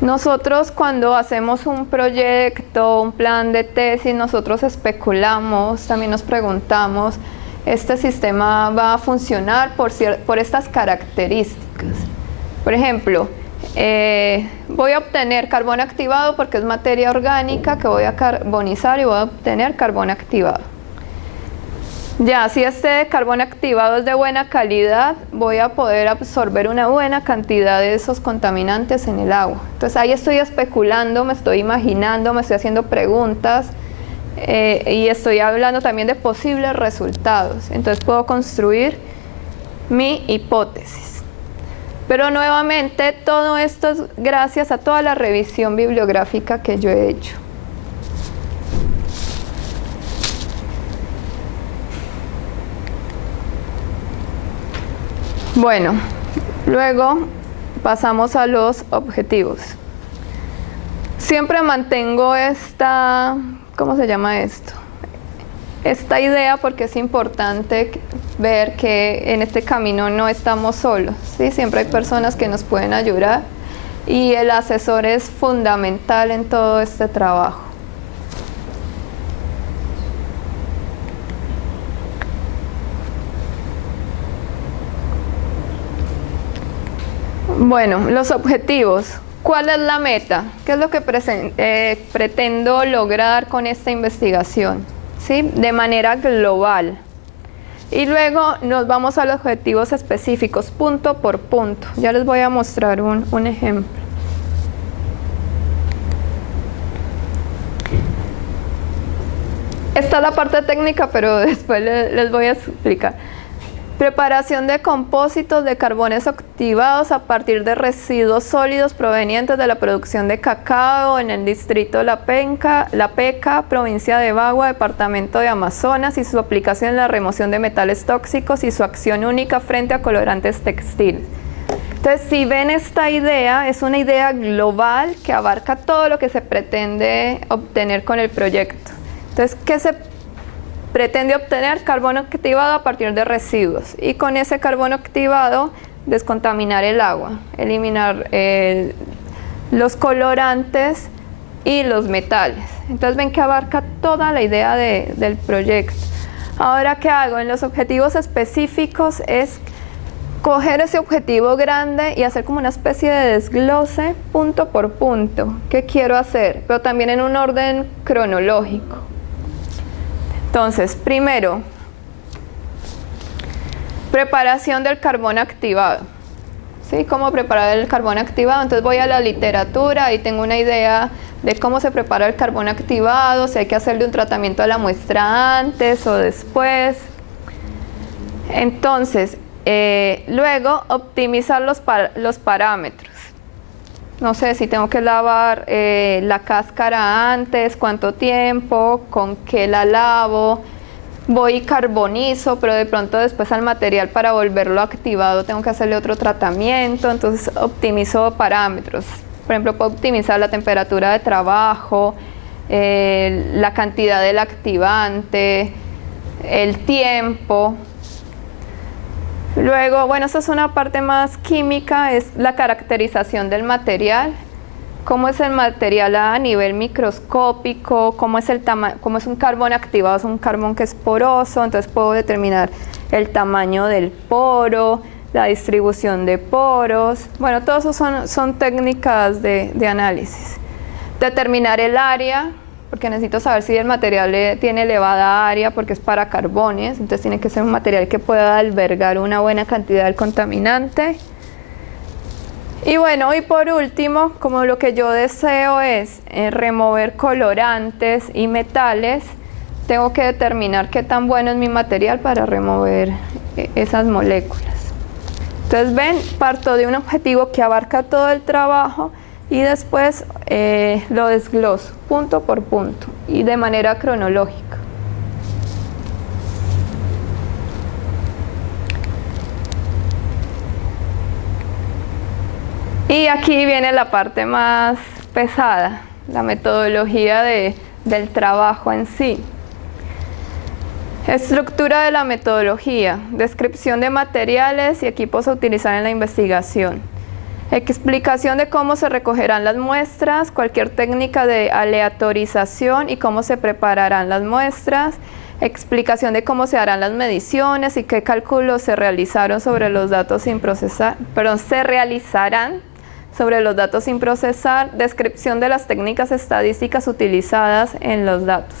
Nosotros cuando hacemos un proyecto, un plan de tesis, nosotros especulamos, también nos preguntamos, ¿este sistema va a funcionar por estas características? Por ejemplo, voy a obtener carbón activado porque es materia orgánica que voy a carbonizar y voy a obtener carbón activado. Ya, si este carbón activado es de buena calidad, voy a poder absorber una buena cantidad de esos contaminantes en el agua. Entonces ahí estoy especulando, me estoy imaginando, me estoy haciendo preguntas y estoy hablando también de posibles resultados. Entonces puedo construir mi hipótesis. Pero nuevamente todo esto es gracias a toda la revisión bibliográfica que yo he hecho. Bueno, luego pasamos a los objetivos. Siempre mantengo esta, ¿cómo se llama esto? Esta idea porque es importante ver que en este camino no estamos solos, ¿sí? Siempre hay personas que nos pueden ayudar y el asesor es fundamental en todo este trabajo. Bueno, los objetivos. ¿Cuál es la meta? ¿Qué es lo que pretendo lograr con esta investigación? ¿Sí? De manera global. Y luego nos vamos a los objetivos específicos, punto por punto. Ya les voy a mostrar un ejemplo. Esta es la parte técnica, pero después les voy a explicar. Preparación de compósitos de carbones activados a partir de residuos sólidos provenientes de la producción de cacao en el distrito La Peca, provincia de Bagua, departamento de Amazonas, y su aplicación en la remoción de metales tóxicos y su acción única frente a colorantes textiles. Entonces, si ven esta idea, es una idea global que abarca todo lo que se pretende obtener con el proyecto. Entonces, ¿qué se pretende obtener? Carbono activado a partir de residuos, y con ese carbono activado descontaminar el agua, eliminar los colorantes y los metales. Entonces ven que abarca toda la idea del proyecto. Ahora, ¿qué hago? En los objetivos específicos es coger ese objetivo grande y hacer como una especie de desglose punto por punto. ¿Qué quiero hacer? Pero también en un orden cronológico. Entonces, primero, preparación del carbón activado. ¿Sí? ¿Cómo preparar el carbón activado? Entonces voy a la literatura y tengo una idea de cómo se prepara el carbón activado, si hay que hacerle un tratamiento a la muestra antes o después. Entonces, luego optimizar los parámetros. No sé si tengo que lavar la cáscara antes, cuánto tiempo, con qué la lavo. Voy y carbonizo, pero de pronto después al material para volverlo activado tengo que hacerle otro tratamiento. Entonces optimizo parámetros. Por ejemplo, puedo optimizar la temperatura de trabajo, la cantidad del activante, el tiempo. Luego, bueno, esta es una parte más química, es la caracterización del material. Cómo es el material a nivel microscópico, cómo es un carbón activado, es un carbón que es poroso, entonces puedo determinar el tamaño del poro, la distribución de poros. Bueno, todos esos son técnicas de análisis. Determinar el área, porque necesito saber si el material tiene elevada área, porque es para carbones, entonces tiene que ser un material que pueda albergar una buena cantidad del contaminante. Y bueno, y por último, como lo que yo deseo es remover colorantes y metales, tengo que determinar qué tan bueno es mi material para remover esas moléculas. Entonces ven, parto de un objetivo que abarca todo el trabajo y después lo desgloso punto por punto y de manera cronológica. Y aquí viene la parte más pesada, la metodología del trabajo en sí. Estructura de la metodología, descripción de materiales y equipos a utilizar en la investigación. Explicación de cómo se recogerán las muestras, cualquier técnica de aleatorización y cómo se prepararán las muestras. Explicación de cómo se harán las mediciones y qué cálculos se realizaron sobre los datos sin procesar, se realizarán sobre los datos sin procesar. Descripción de las técnicas estadísticas utilizadas en los datos.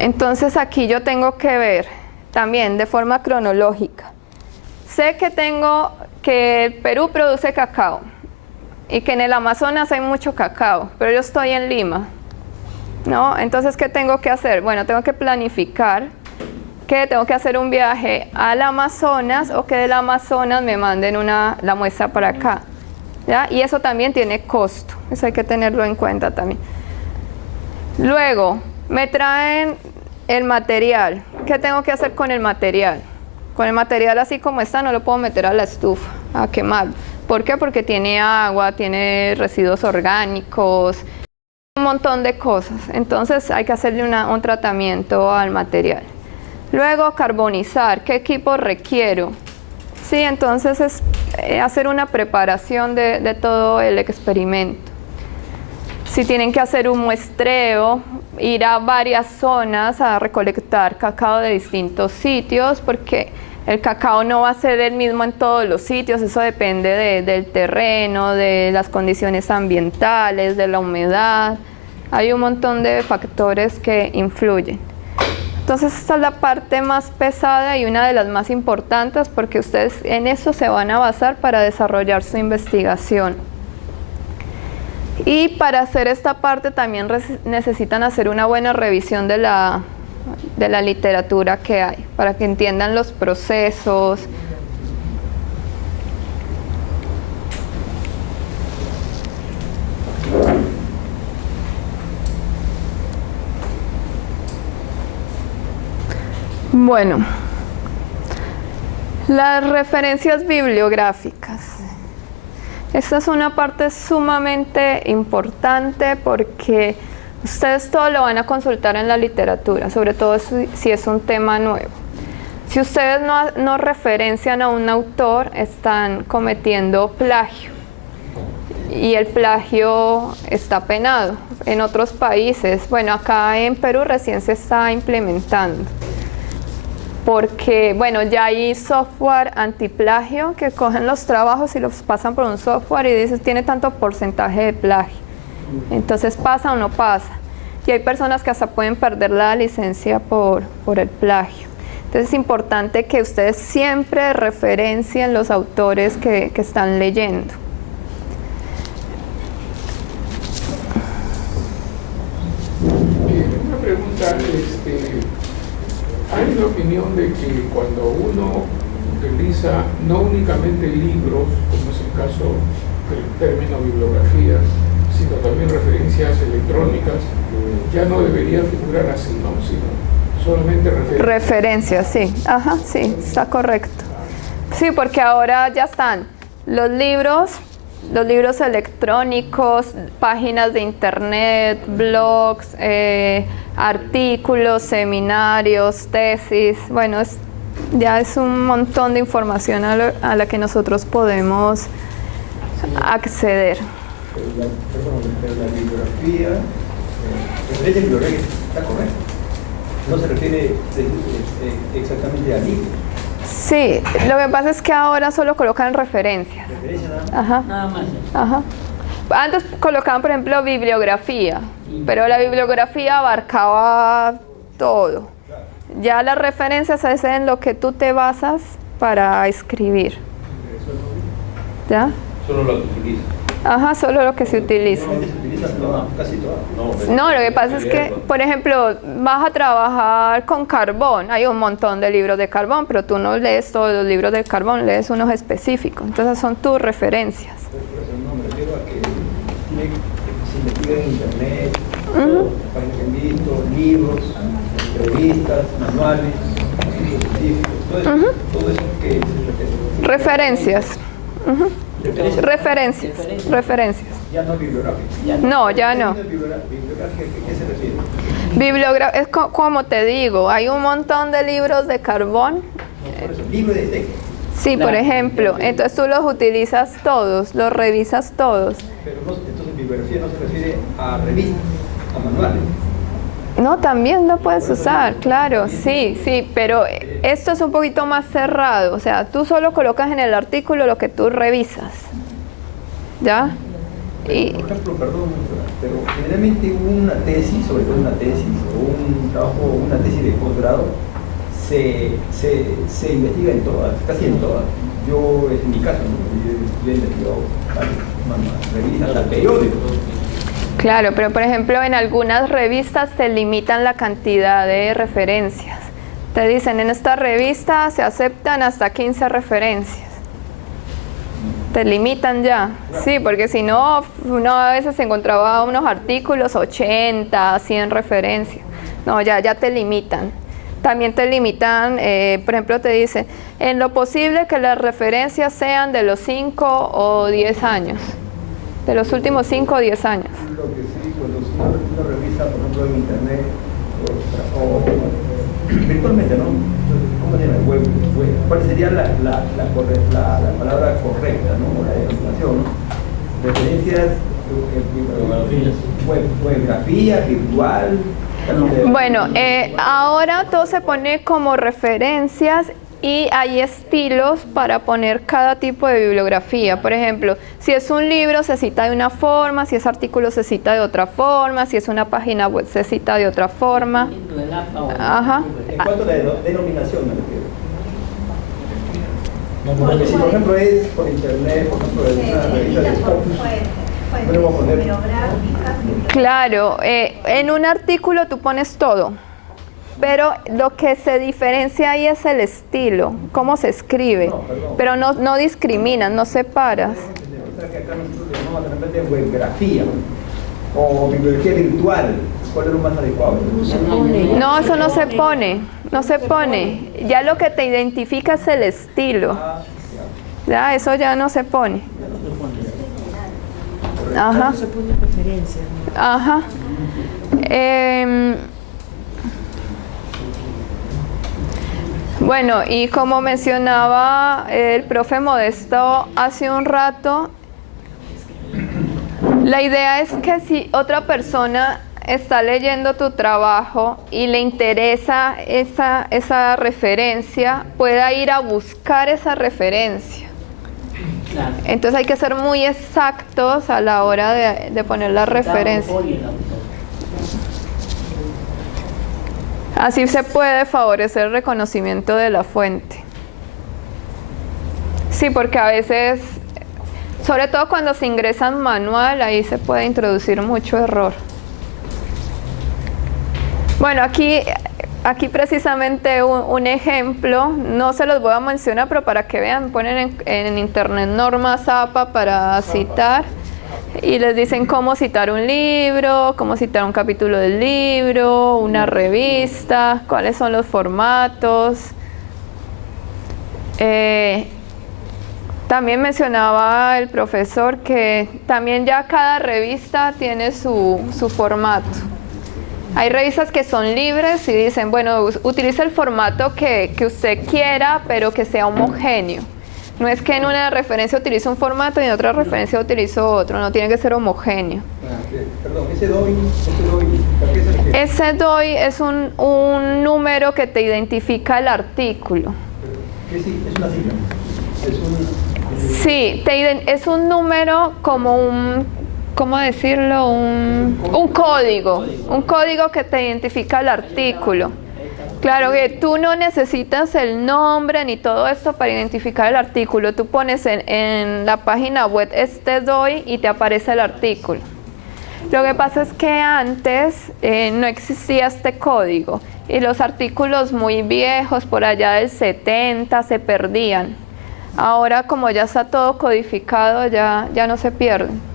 Entonces aquí yo tengo que ver también de forma cronológica. Sé que el Perú produce cacao y que en el Amazonas hay mucho cacao, pero yo estoy en Lima, ¿no? Entonces, ¿qué tengo que hacer? Bueno, tengo que planificar que tengo que hacer un viaje al Amazonas o que del Amazonas me manden la muestra para acá, ¿ya? Y eso también tiene costo, eso hay que tenerlo en cuenta también. Luego, me traen el material. ¿Qué tengo que hacer con el material? Con el material así como está no lo puedo meter a la estufa a quemar. ¿Por qué? Porque tiene agua, tiene residuos orgánicos, un montón de cosas. Entonces hay que hacerle un tratamiento al material. Luego, carbonizar. ¿Qué equipo requiero? Sí, entonces es hacer una preparación de todo el experimento. Si tienen que hacer un muestreo, ir a varias zonas a recolectar cacao de distintos sitios, porque el cacao no va a ser el mismo en todos los sitios, eso depende del terreno, de las condiciones ambientales, de la humedad. Hay un montón de factores que influyen. Entonces esta es la parte más pesada y una de las más importantes porque ustedes en eso se van a basar para desarrollar su investigación. Y para hacer esta parte también necesitan hacer una buena revisión de la literatura que hay, para que entiendan los procesos. Bueno, las referencias bibliográficas. Esta es una parte sumamente importante porque ustedes todo lo van a consultar en la literatura, sobre todo si es un tema nuevo. Si ustedes no referencian a un autor, están cometiendo plagio. Y el plagio está penado. En otros países, bueno, acá en Perú recién se está implementando. Porque, bueno, ya hay software antiplagio que cogen los trabajos y los pasan por un software y dices, tiene tanto porcentaje de plagio. Entonces, ¿pasa o no pasa? Y hay personas que hasta pueden perder la licencia por el plagio. Entonces, es importante que ustedes siempre referencien los autores que están leyendo. Una pregunta, hay la opinión de que cuando uno utiliza no únicamente libros, como es el caso del término bibliografía, sino también referencias electrónicas, ya no debería figurar así, ¿no? Sino solamente referencias. Referencias, sí. Ajá, sí, está correcto. Sí, porque ahora ya están los libros electrónicos, páginas de internet, blogs, artículos, seminarios, tesis. Bueno, ya es un montón de información a la que nosotros podemos acceder. Pero la bibliografía, referencia bibliográfica está correcta. No se refiere exactamente a libros. Sí, lo que pasa es que ahora solo colocan referencias. Referencia nada más. Ajá. Nada más. Ajá. Antes colocaban, por ejemplo, bibliografía, pero la bibliografía abarcaba todo. Ya las referencias es en lo que tú te basas para escribir. ¿Ya? Solo lo que utiliza. Ajá, solo lo que se utiliza. Se utiliza casi todas. No, lo que pasa es que, por ejemplo, vas a trabajar con carbón. Hay un montón de libros de carbón, pero tú no lees todos los libros de carbón, lees unos específicos. Entonces son tus referencias. Por eso no me refiero a que se investiga en internet, páginas que han visto, libros, revistas, manuales, estudios científicos, todo eso que se refiere. Referencias. Referencias. Ya no bibliográfico. No, ya no. ¿Bibliografía qué se refiere? Es como te digo, hay un montón de libros de carbón. No, por eso, libro de texto. Sí, por ejemplo, entonces tú los utilizas todos, los revisas todos. Pero no, entonces bibliografía no se refiere a revistas, a manuales. No, también lo puedes usar, claro, sí, pero esto es un poquito más cerrado, o sea, tú solo colocas en el artículo lo que tú revisas, ¿ya? Por ejemplo, perdón, pero generalmente una tesis, sobre todo una tesis o un trabajo, una tesis de posgrado, se investiga en todas, casi en todas. Yo, es mi caso, ¿no? Yo he investigado varias revistas, hasta periódicos. Claro, pero por ejemplo en algunas revistas te limitan la cantidad de referencias. Te dicen, en esta revista se aceptan hasta 15 referencias. Te limitan ya. Sí, porque si no, uno a veces encontraba unos artículos 80, 100 referencias. No, ya te limitan. También te limitan, por ejemplo, te dicen, en lo posible que las referencias sean de los 5 o 10 años. De los últimos 5 o 10 años. Lo que sí, cuando uno revisa, por ejemplo, en internet o virtualmente, ¿no? ¿Cómo se llama? Web. ¿Cuál sería la palabra correcta, ¿no? O la denominación, ¿no? Referencias, webgrafía, virtual. Bueno, ahora todo se pone como referencias. Y hay estilos para poner cada tipo de bibliografía. Por ejemplo, si es un libro se cita de una forma, si es artículo se cita de otra forma, si es una página web se cita de otra forma. Ajá. En cuanto a la denominación me refiero. Porque si por ejemplo es por internet, por ejemplo es una revista de Scopus, ¿cómo le voy a poner? Claro, en un artículo tú pones todo. Pero lo que se diferencia ahí es el estilo, cómo se escribe, pero no discriminas, no separas. O sea que acá nosotros le llamamos de repente webgrafía o bibliografía virtual. ¿Cuál es lo más adecuado? No, eso no se pone, no se pone. Ya lo que te identifica es el estilo. Ya, eso ya no se pone. Ajá. No se pone preferencia. Ajá. Bueno, y como mencionaba el profe Modesto hace un rato, la idea es que si otra persona está leyendo tu trabajo y le interesa esa referencia, pueda ir a buscar esa referencia. Entonces hay que ser muy exactos a la hora de poner la referencia. Así se puede favorecer el reconocimiento de la fuente. Sí, porque a veces, sobre todo cuando se ingresa en manual, ahí se puede introducir mucho error. Bueno, aquí precisamente un ejemplo, no se los voy a mencionar, pero para que vean, ponen en internet normas APA para citar. Y les dicen cómo citar un libro, cómo citar un capítulo del libro, una revista, cuáles son los formatos. También mencionaba el profesor que también ya cada revista tiene su formato. Hay revistas que son libres y dicen, bueno, utilice el formato que usted quiera, pero que sea homogéneo. No es que en una referencia utilice un formato y en otra referencia utilizo otro, no tiene que ser homogéneo. Perdón, ese DOI, ¿para qué se refiere? Ese DOI es un número que te identifica el artículo. ¿Qué sí? ¿Es una sigla? Sí, es un número como ¿cómo decirlo? Un código que te identifica el artículo. Claro que tú no necesitas el nombre ni todo esto para identificar el artículo. Tú pones en la página web este DOI y te aparece el artículo. Lo que pasa es que antes no existía este código y los artículos muy viejos, por allá del 70, se perdían. Ahora, como ya está todo codificado, ya no se pierden.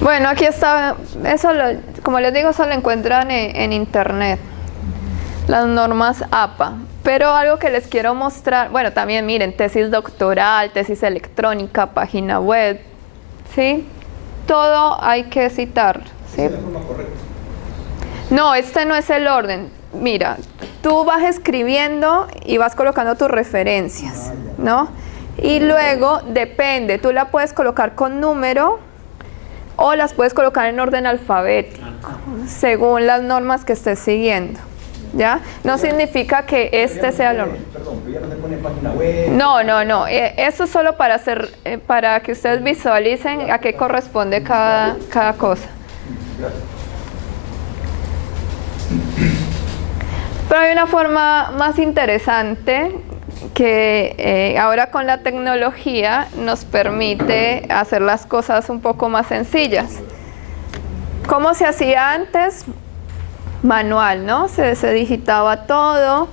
Bueno, aquí está, como les digo, eso lo encuentran en internet, las normas APA. Pero algo que les quiero mostrar, bueno, también miren, tesis doctoral, tesis electrónica, página web, ¿sí? Todo hay que citar, ¿sí? ¿Es la forma correcta? No, este no es el orden. Mira, tú vas escribiendo y vas colocando tus referencias, ¿no? Y luego, depende, tú la puedes colocar con número o las puedes colocar en orden alfabético, según las normas que estés siguiendo. ¿ya? No significa que este sea lo... Perdón, pero ya no se pone página web. No. Eso es solo para hacer, para que ustedes visualicen a qué corresponde cada cosa. Gracias. Pero hay una forma más interesante que ahora con la tecnología nos permite hacer las cosas un poco más sencillas. ¿Cómo se hacía antes? Manual, ¿no? Se digitaba todo,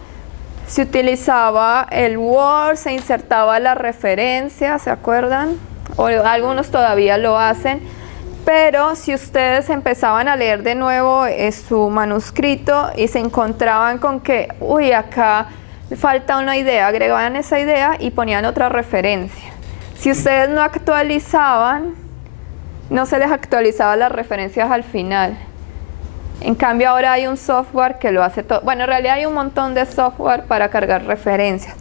se utilizaba el Word, se insertaba la referencia, ¿se acuerdan? O algunos todavía lo hacen. Pero si ustedes empezaban a leer de nuevo su manuscrito y se encontraban con que, uy, acá falta una idea, agregaban esa idea y ponían otra referencia. Si ustedes no actualizaban, no se les actualizaban las referencias al final. En cambio ahora hay un software que lo hace todo. Bueno, en realidad hay un montón de software para cargar referencias.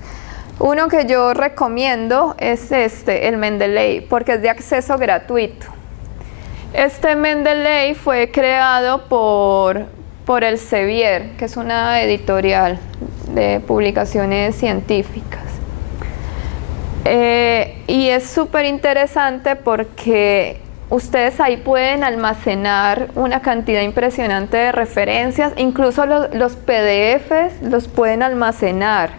Uno que yo recomiendo es el Mendeley, porque es de acceso gratuito. Este Mendeley fue creado por el Sevier, que es una editorial de publicaciones científicas. Y es súper interesante porque ustedes ahí pueden almacenar una cantidad impresionante de referencias, incluso los PDFs los pueden almacenar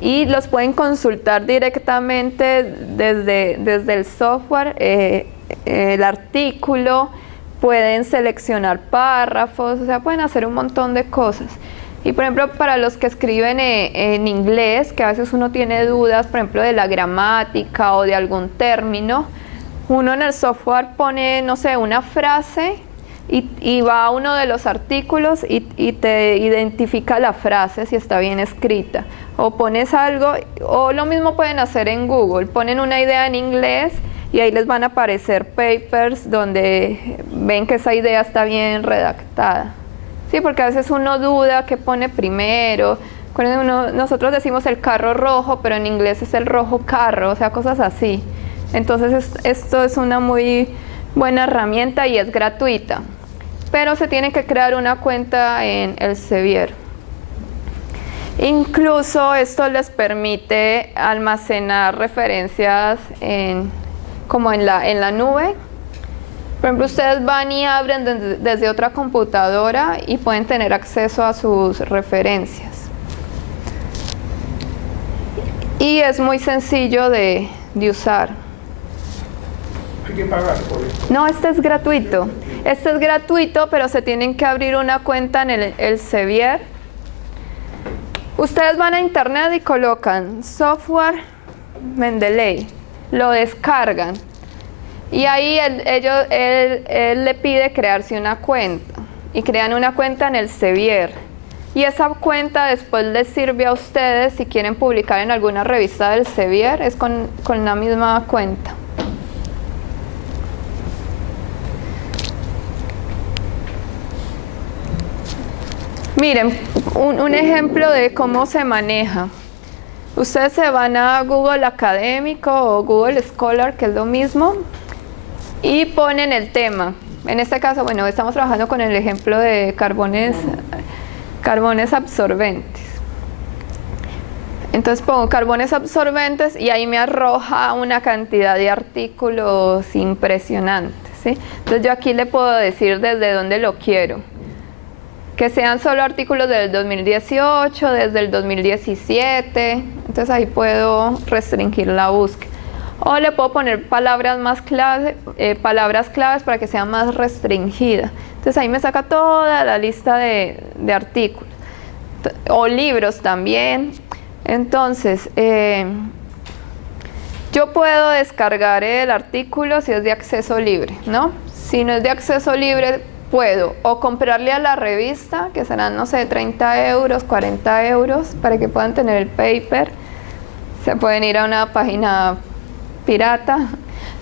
y los pueden consultar directamente desde el software. El artículo, pueden seleccionar párrafos, o sea, pueden hacer un montón de cosas. Y por ejemplo, para los que escriben en inglés, que a veces uno tiene dudas, por ejemplo, de la gramática o de algún término, uno en el software pone, no sé, una frase y va a uno de los artículos y te identifica la frase si está bien escrita. O pones algo, o lo mismo pueden hacer en Google, ponen una idea en inglés y ahí les van a aparecer papers donde ven que esa idea está bien redactada. Sí, porque a veces uno duda qué pone primero. Nosotros decimos el carro rojo, pero en inglés es el rojo carro, o sea, cosas así. Entonces esto es una muy buena herramienta y es gratuita. Pero se tiene que crear una cuenta en el Sevier. Incluso esto les permite almacenar referencias como en la nube. Por ejemplo, ustedes van y abren desde otra computadora y pueden tener acceso a sus referencias. Y es muy sencillo de usar. Hay que pagar por esto. No, este es gratuito. Este es gratuito, pero se tienen que abrir una cuenta en el Sevier. Ustedes van a internet y colocan software Mendeley. Lo descargan y ahí él le pide crearse una cuenta y crean una cuenta en el Sevier y esa cuenta después les sirve a ustedes si quieren publicar en alguna revista del Sevier, es con la misma cuenta. Miren, un ejemplo de cómo se maneja. Ustedes se van a Google Académico o Google Scholar, que es lo mismo, y ponen el tema. En este caso, bueno, estamos trabajando con el ejemplo de carbones absorbentes. Entonces pongo carbones absorbentes y ahí me arroja una cantidad de artículos impresionantes, ¿sí? Entonces yo aquí le puedo decir desde dónde lo quiero. Que sean solo artículos del 2018, desde el 2017, entonces ahí puedo restringir la búsqueda. O le puedo poner palabras claves para que sea más restringida. Entonces ahí me saca toda la lista de artículos. O libros también. Entonces, yo puedo descargar el artículo si es de acceso libre, ¿no? Si no es de acceso libre, puedo o comprarle a la revista, que serán, no sé, 30 euros, 40 euros, para que puedan tener el paper. Se pueden ir a una página pirata,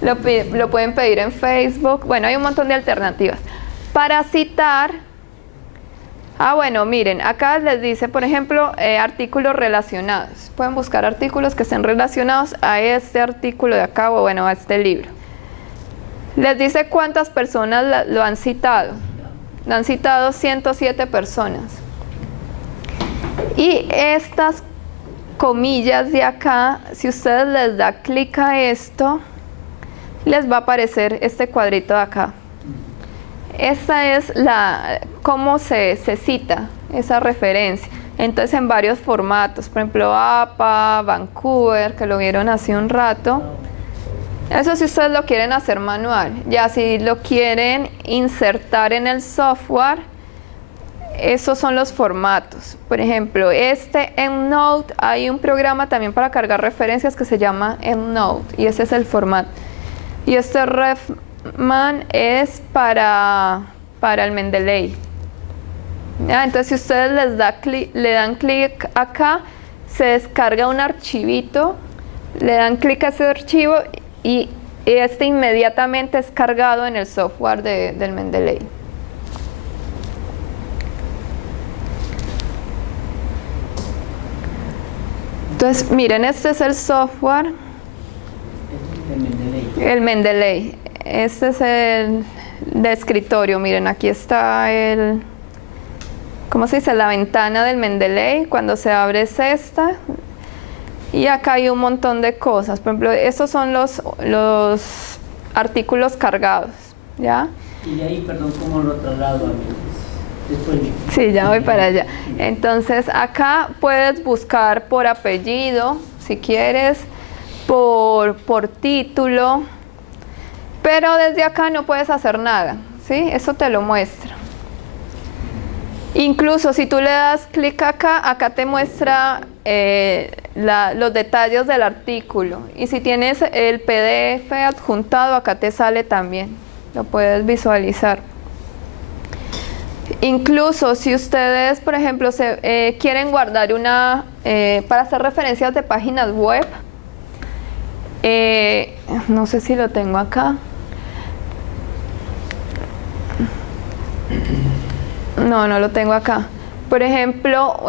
lo pueden pedir en Facebook. Bueno, hay un montón de alternativas. Para citar, bueno, miren, acá les dice, por ejemplo, artículos relacionados. Pueden buscar artículos que estén relacionados a este artículo de acá, o bueno, a este libro. Les dice cuántas personas lo han citado. Lo han citado 107 personas. Y estas comillas de acá, si ustedes les da clic a esto, les va a aparecer este cuadrito de acá. Esta es cómo se cita esa referencia. Entonces en varios formatos, por ejemplo APA, Vancouver, que lo vieron hace un rato. Eso si ustedes lo quieren hacer manual. Ya si lo quieren insertar en el software, esos son los formatos. Por ejemplo, EndNote, hay un programa también para cargar referencias que se llama EndNote, y ese es el formato. Y este RefMan es para el Mendeley. ¿Ya? Entonces si ustedes le dan clic acá, se descarga un archivito, le dan clic a ese archivo y este inmediatamente es cargado en el software del Mendeley. Entonces miren, este es el software, el Mendeley. Este es el de escritorio. Miren, aquí está ¿cómo se dice? La ventana del Mendeley. Cuando se abre es esta. Y acá hay un montón de cosas. Por ejemplo, estos son los artículos cargados, ¿ya? Y de ahí, perdón, ¿cómo lo traslado a mí? Después Sí, ya voy para allá. Entonces, acá puedes buscar por apellido, si quieres, por título, pero desde acá no puedes hacer nada, ¿sí? Eso te lo muestra. Incluso si tú le das clic acá te muestra los detalles del artículo. Y si tienes el PDF adjuntado, acá te sale también. Lo puedes visualizar. Incluso si ustedes, por ejemplo, quieren guardar para hacer referencias de páginas web, no sé si lo tengo acá. No lo tengo acá. Por ejemplo,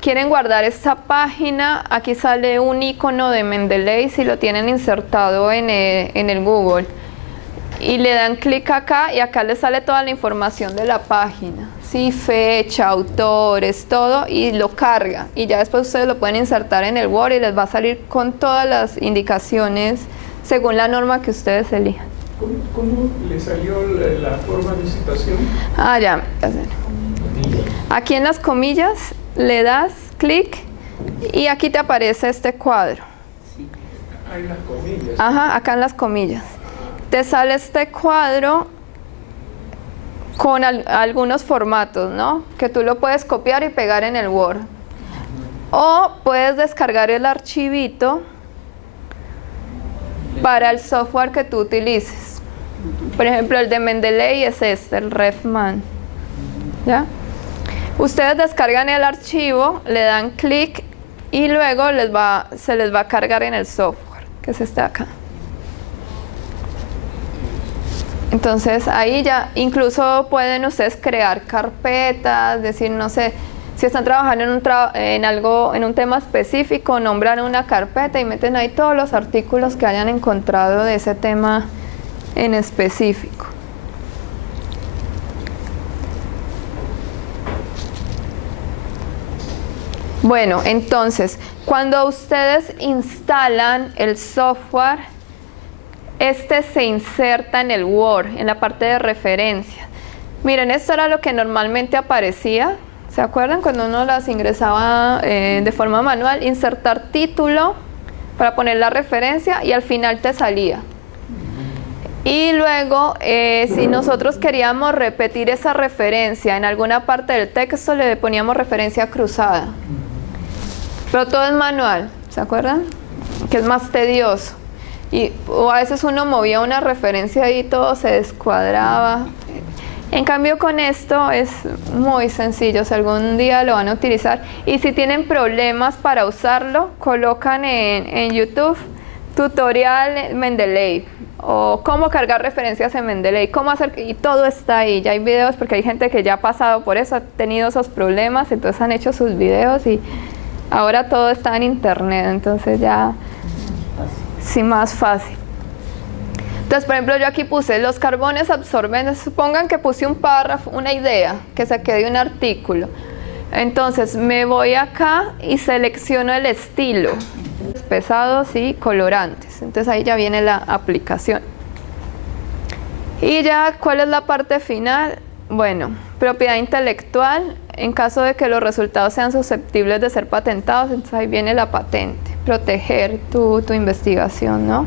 quieren guardar esta página, aquí sale un icono de Mendeley si lo tienen insertado en el Google. Y le dan clic acá y acá les sale toda la información de la página, ¿sí? Fecha, autores, todo, y lo carga. Y ya después ustedes lo pueden insertar en el Word y les va a salir con todas las indicaciones según la norma que ustedes elijan. ¿Cómo le salió la forma de citación? Ya. Aquí en las comillas le das clic y aquí te aparece este cuadro. Hay las comillas. Ajá, acá en las comillas. Te sale este cuadro con algunos formatos, ¿no? Que tú lo puedes copiar y pegar en el Word. O puedes descargar el archivito para el software que tú utilices. Por ejemplo, el de Mendeley es el RefMan. ¿Ya? Ustedes descargan el archivo, le dan clic y luego se les va a cargar en el software, que es este de acá. Entonces ahí ya incluso pueden ustedes crear carpetas, decir, no sé, si están trabajando en un tema específico, nombran una carpeta y meten ahí todos los artículos que hayan encontrado de ese tema en específico. Bueno, entonces, cuando ustedes instalan el software, se inserta en el Word, en la parte de referencia. Miren, esto era lo que normalmente aparecía. ¿Se acuerdan? Cuando uno las ingresaba de forma manual, insertar título para poner la referencia y al final te salía. Y luego, si nosotros queríamos repetir esa referencia en alguna parte del texto, le poníamos referencia cruzada. Pero todo es manual, ¿se acuerdan? Que es más tedioso. O a veces uno movía una referencia y todo se descuadraba. En cambio con esto es muy sencillo, si algún día lo van a utilizar. Y si tienen problemas para usarlo, colocan en YouTube tutorial Mendeley o cómo cargar referencias en Mendeley, cómo hacer, y todo está ahí. Ya hay videos porque hay gente que ya ha pasado por eso, ha tenido esos problemas, entonces han hecho sus videos y ahora todo está en internet, entonces ya sí, más fácil. Entonces, por ejemplo, yo aquí puse los carbones absorbentes. Supongan que puse un párrafo, una idea, que saqué de un artículo. Entonces me voy acá y selecciono el estilo, pesados y colorantes. Entonces ahí ya viene la aplicación. Y ya, ¿cuál es la parte final? Bueno, propiedad intelectual, en caso de que los resultados sean susceptibles de ser patentados, entonces ahí viene la patente, proteger tu investigación, ¿no?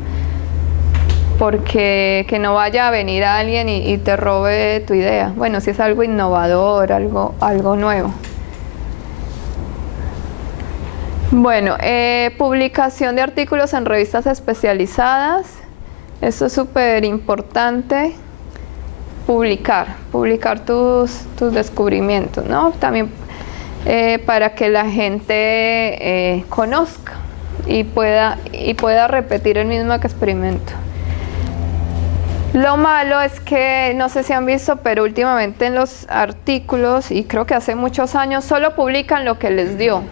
Porque que no vaya a venir alguien y te robe tu idea. Bueno, si es algo innovador, algo nuevo. Bueno, publicación de artículos en revistas especializadas. Esto es súper importante. Publicar tus descubrimientos, ¿no? También para que la gente conozca y pueda repetir el mismo experimento. Lo malo es que, no sé si han visto, pero últimamente en los artículos, y creo que hace muchos años, solo publican lo que les dio.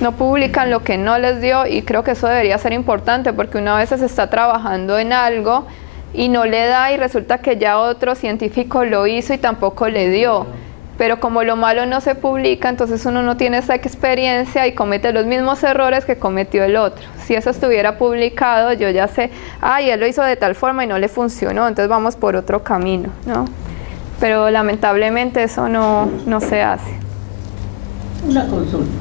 No publican lo que no les dio, y creo que eso debería ser importante porque una vez se está trabajando en algo y no le da y resulta que ya otro científico lo hizo y tampoco le dio. Pero como lo malo no se publica, entonces uno no tiene esa experiencia y comete los mismos errores que cometió el otro. Si eso estuviera publicado, yo ya sé, él lo hizo de tal forma y no le funcionó, entonces vamos por otro camino, ¿no? Pero lamentablemente eso no se hace. Una consulta.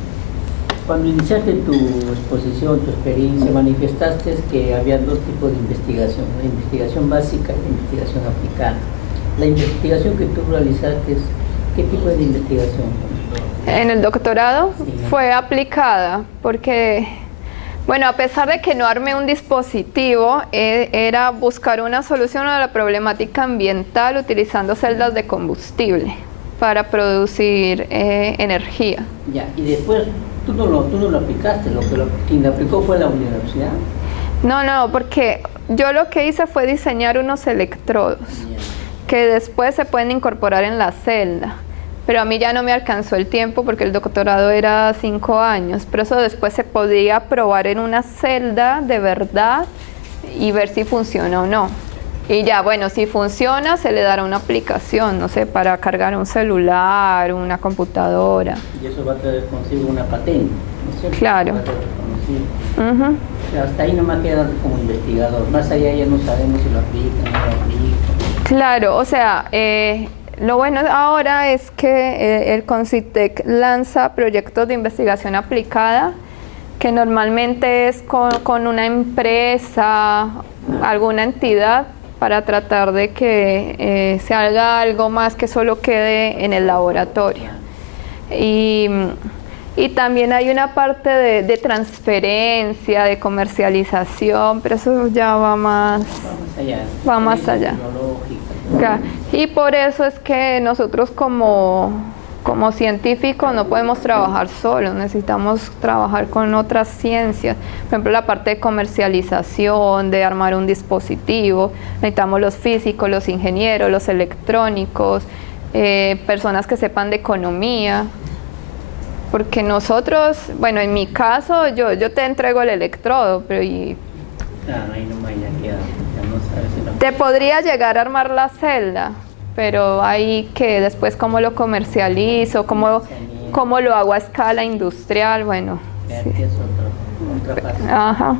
Cuando iniciaste tu exposición, tu experiencia, manifestaste que había dos tipos de investigación, la investigación básica y la investigación aplicada. La investigación que tú realizaste, ¿qué tipo de investigación? En el doctorado Sí. Fue aplicada porque, bueno, a pesar de que no armé un dispositivo, era buscar una solución a la problemática ambiental utilizando celdas de combustible para producir energía. Ya, y después tú no lo aplicaste, quien lo aplicó fue la universidad. No, porque yo lo que hice fue diseñar unos electrodos que después se pueden incorporar en la celda. Pero a mí ya no me alcanzó el tiempo porque el doctorado era 5 años, pero eso después se podía probar en una celda de verdad y ver si funciona o no. Y ya, bueno, si funciona, se le dará una aplicación, no sé, para cargar un celular, una computadora. Y eso va a traer consigo una patente, ¿no es cierto? Claro. Va a traer consigo. O sea, hasta ahí no me ha quedado como investigador. Más allá ya no sabemos si lo aplican o no lo aplican. Claro, o sea, lo bueno ahora es que el CONCITEC lanza proyectos de investigación aplicada, que normalmente es con una empresa, alguna entidad, para tratar de que se haga algo más que solo quede en el laboratorio. Y también hay una parte de transferencia, de comercialización, pero eso ya va más allá. Claro. Y por eso es que nosotros como científicos no podemos trabajar solos, necesitamos trabajar con otras ciencias. Por ejemplo, la parte de comercialización, de armar un dispositivo, necesitamos los físicos, los ingenieros, los electrónicos, personas que sepan de economía. Porque nosotros, bueno, en mi caso, yo te entrego el electrodo, pero Claro, ahí nomás ya no sabes si lo... te podría llegar a armar la celda, pero hay que después cómo lo comercializo, cómo lo hago a escala industrial, bueno. Ya, Sí. que es otra fase. Ajá.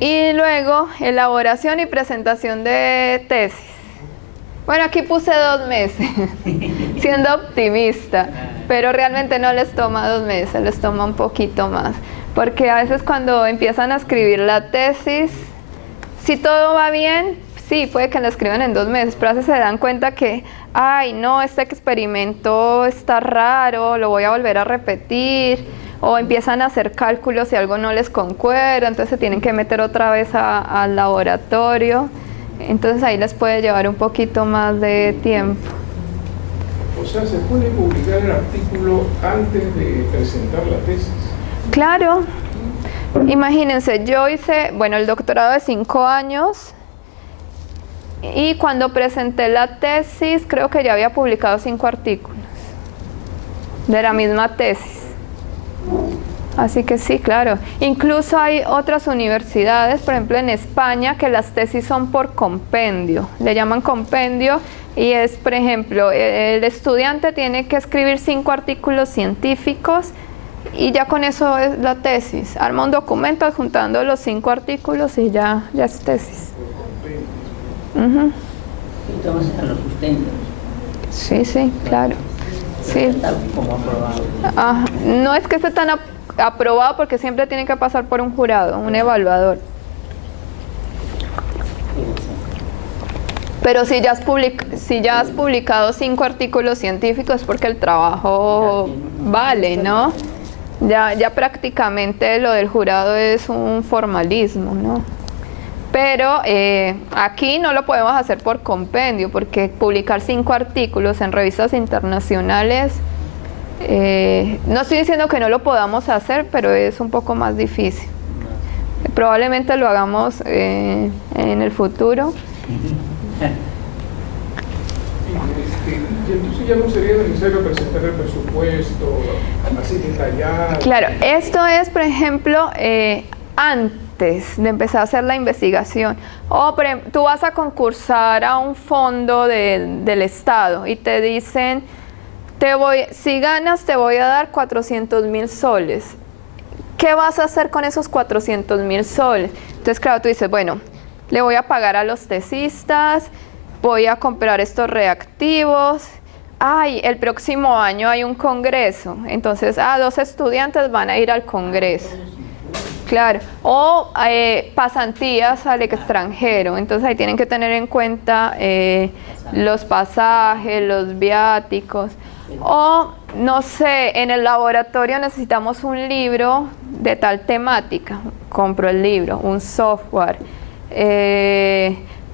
Y luego, elaboración y presentación de tesis. Bueno, aquí puse 2 meses, siendo optimista, pero realmente no les toma 2 meses, les toma un poquito más. Porque a veces cuando empiezan a escribir la tesis, si todo va bien, sí, puede que la escriban en 2 meses, pero a veces se dan cuenta que, ay, no, este experimento está raro, lo voy a volver a repetir, o empiezan a hacer cálculos y algo no les concuerda, entonces se tienen que meter otra vez al laboratorio. Entonces ahí les puede llevar un poquito más de tiempo. O sea, ¿se puede publicar el artículo antes de presentar la tesis? Claro. Imagínense, yo hice, bueno, el doctorado de 5 años y cuando presenté la tesis creo que ya había publicado 5 artículos de la misma tesis. Así que sí, claro. Incluso hay otras universidades, por ejemplo en España, que las tesis son por compendio. Le llaman compendio y es, por ejemplo, el estudiante tiene que escribir 5 artículos científicos y ya con eso es la tesis. Arma un documento adjuntando los 5 artículos y ya es tesis. Entonces lo sustentan. Sí, claro. Sí. Está como aprobado. No es que esté tan aprobado porque siempre tiene que pasar por un jurado, un evaluador. Pero si ya has publicado 5 artículos científicos es porque el trabajo vale, ¿no? Ya prácticamente lo del jurado es un formalismo, ¿no? Pero aquí no lo podemos hacer por compendio, porque publicar 5 artículos en revistas internacionales, no estoy diciendo que no lo podamos hacer, pero es un poco más difícil. Probablemente lo hagamos en el futuro. Y entonces ya no sería necesario presentar el presupuesto así detallado. Claro, esto es, por ejemplo, antes de empezar a hacer la investigación. O por ejemplo, tú vas a concursar a un fondo del Estado y te dicen, si ganas te voy a dar 400.000 soles. ¿Qué vas a hacer con esos 400.000 soles? Entonces, claro, tú dices, bueno, le voy a pagar a los tesistas, voy a comprar estos reactivos. El próximo año hay un congreso, entonces 2 estudiantes van a ir al congreso. Claro, o pasantías al extranjero, entonces ahí tienen que tener en cuenta los pasajes, los viáticos. O, no sé, en el laboratorio necesitamos un libro de tal temática, compro el libro, un software.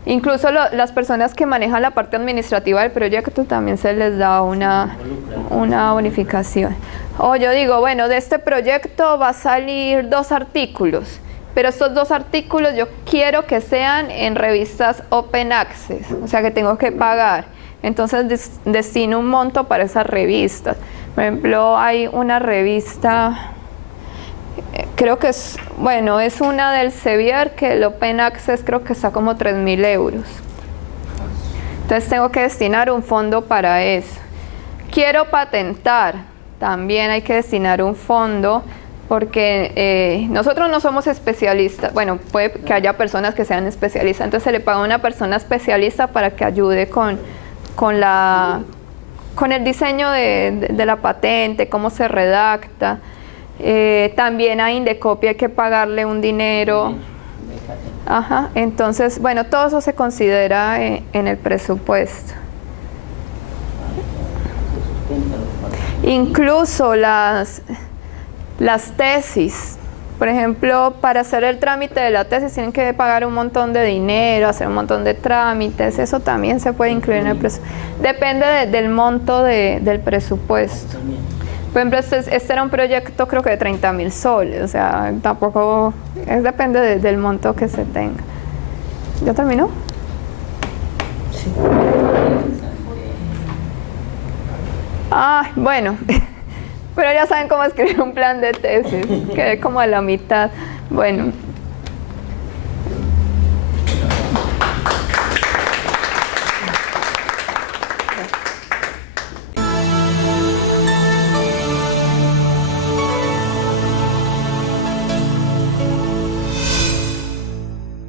Incluso las personas que manejan la parte administrativa del proyecto también se les da una bonificación. O yo digo, bueno, de este proyecto va a salir 2 artículos, pero estos 2 artículos yo quiero que sean en revistas Open Access, o sea que tengo que pagar. Entonces destino un monto para esas revistas. Por ejemplo, hay una revista, creo que es una del Sevier, que el Open Access creo que está como 3.000 euros. Entonces tengo que destinar un fondo para eso. Quiero patentar, también hay que destinar un fondo, porque nosotros no somos especialistas. Bueno, puede que haya personas que sean especialistas, entonces se le paga a una persona especialista para que ayude con el diseño de la patente, cómo se redacta. También a Indecopy hay que pagarle un dinero. Entonces, bueno, todo eso se considera en el presupuesto. Incluso las tesis. Por ejemplo, para hacer el trámite de la tesis tienen que pagar un montón de dinero, hacer un montón de trámites. Eso también se puede incluir en el presupuesto. Depende del monto del presupuesto. Por ejemplo, este era un proyecto creo que de 30.000 soles, o sea, tampoco, depende del monto que se tenga. ¿Ya terminó? Sí. Bueno, pero ya saben cómo escribir un plan de tesis, quedé como a la mitad. Bueno.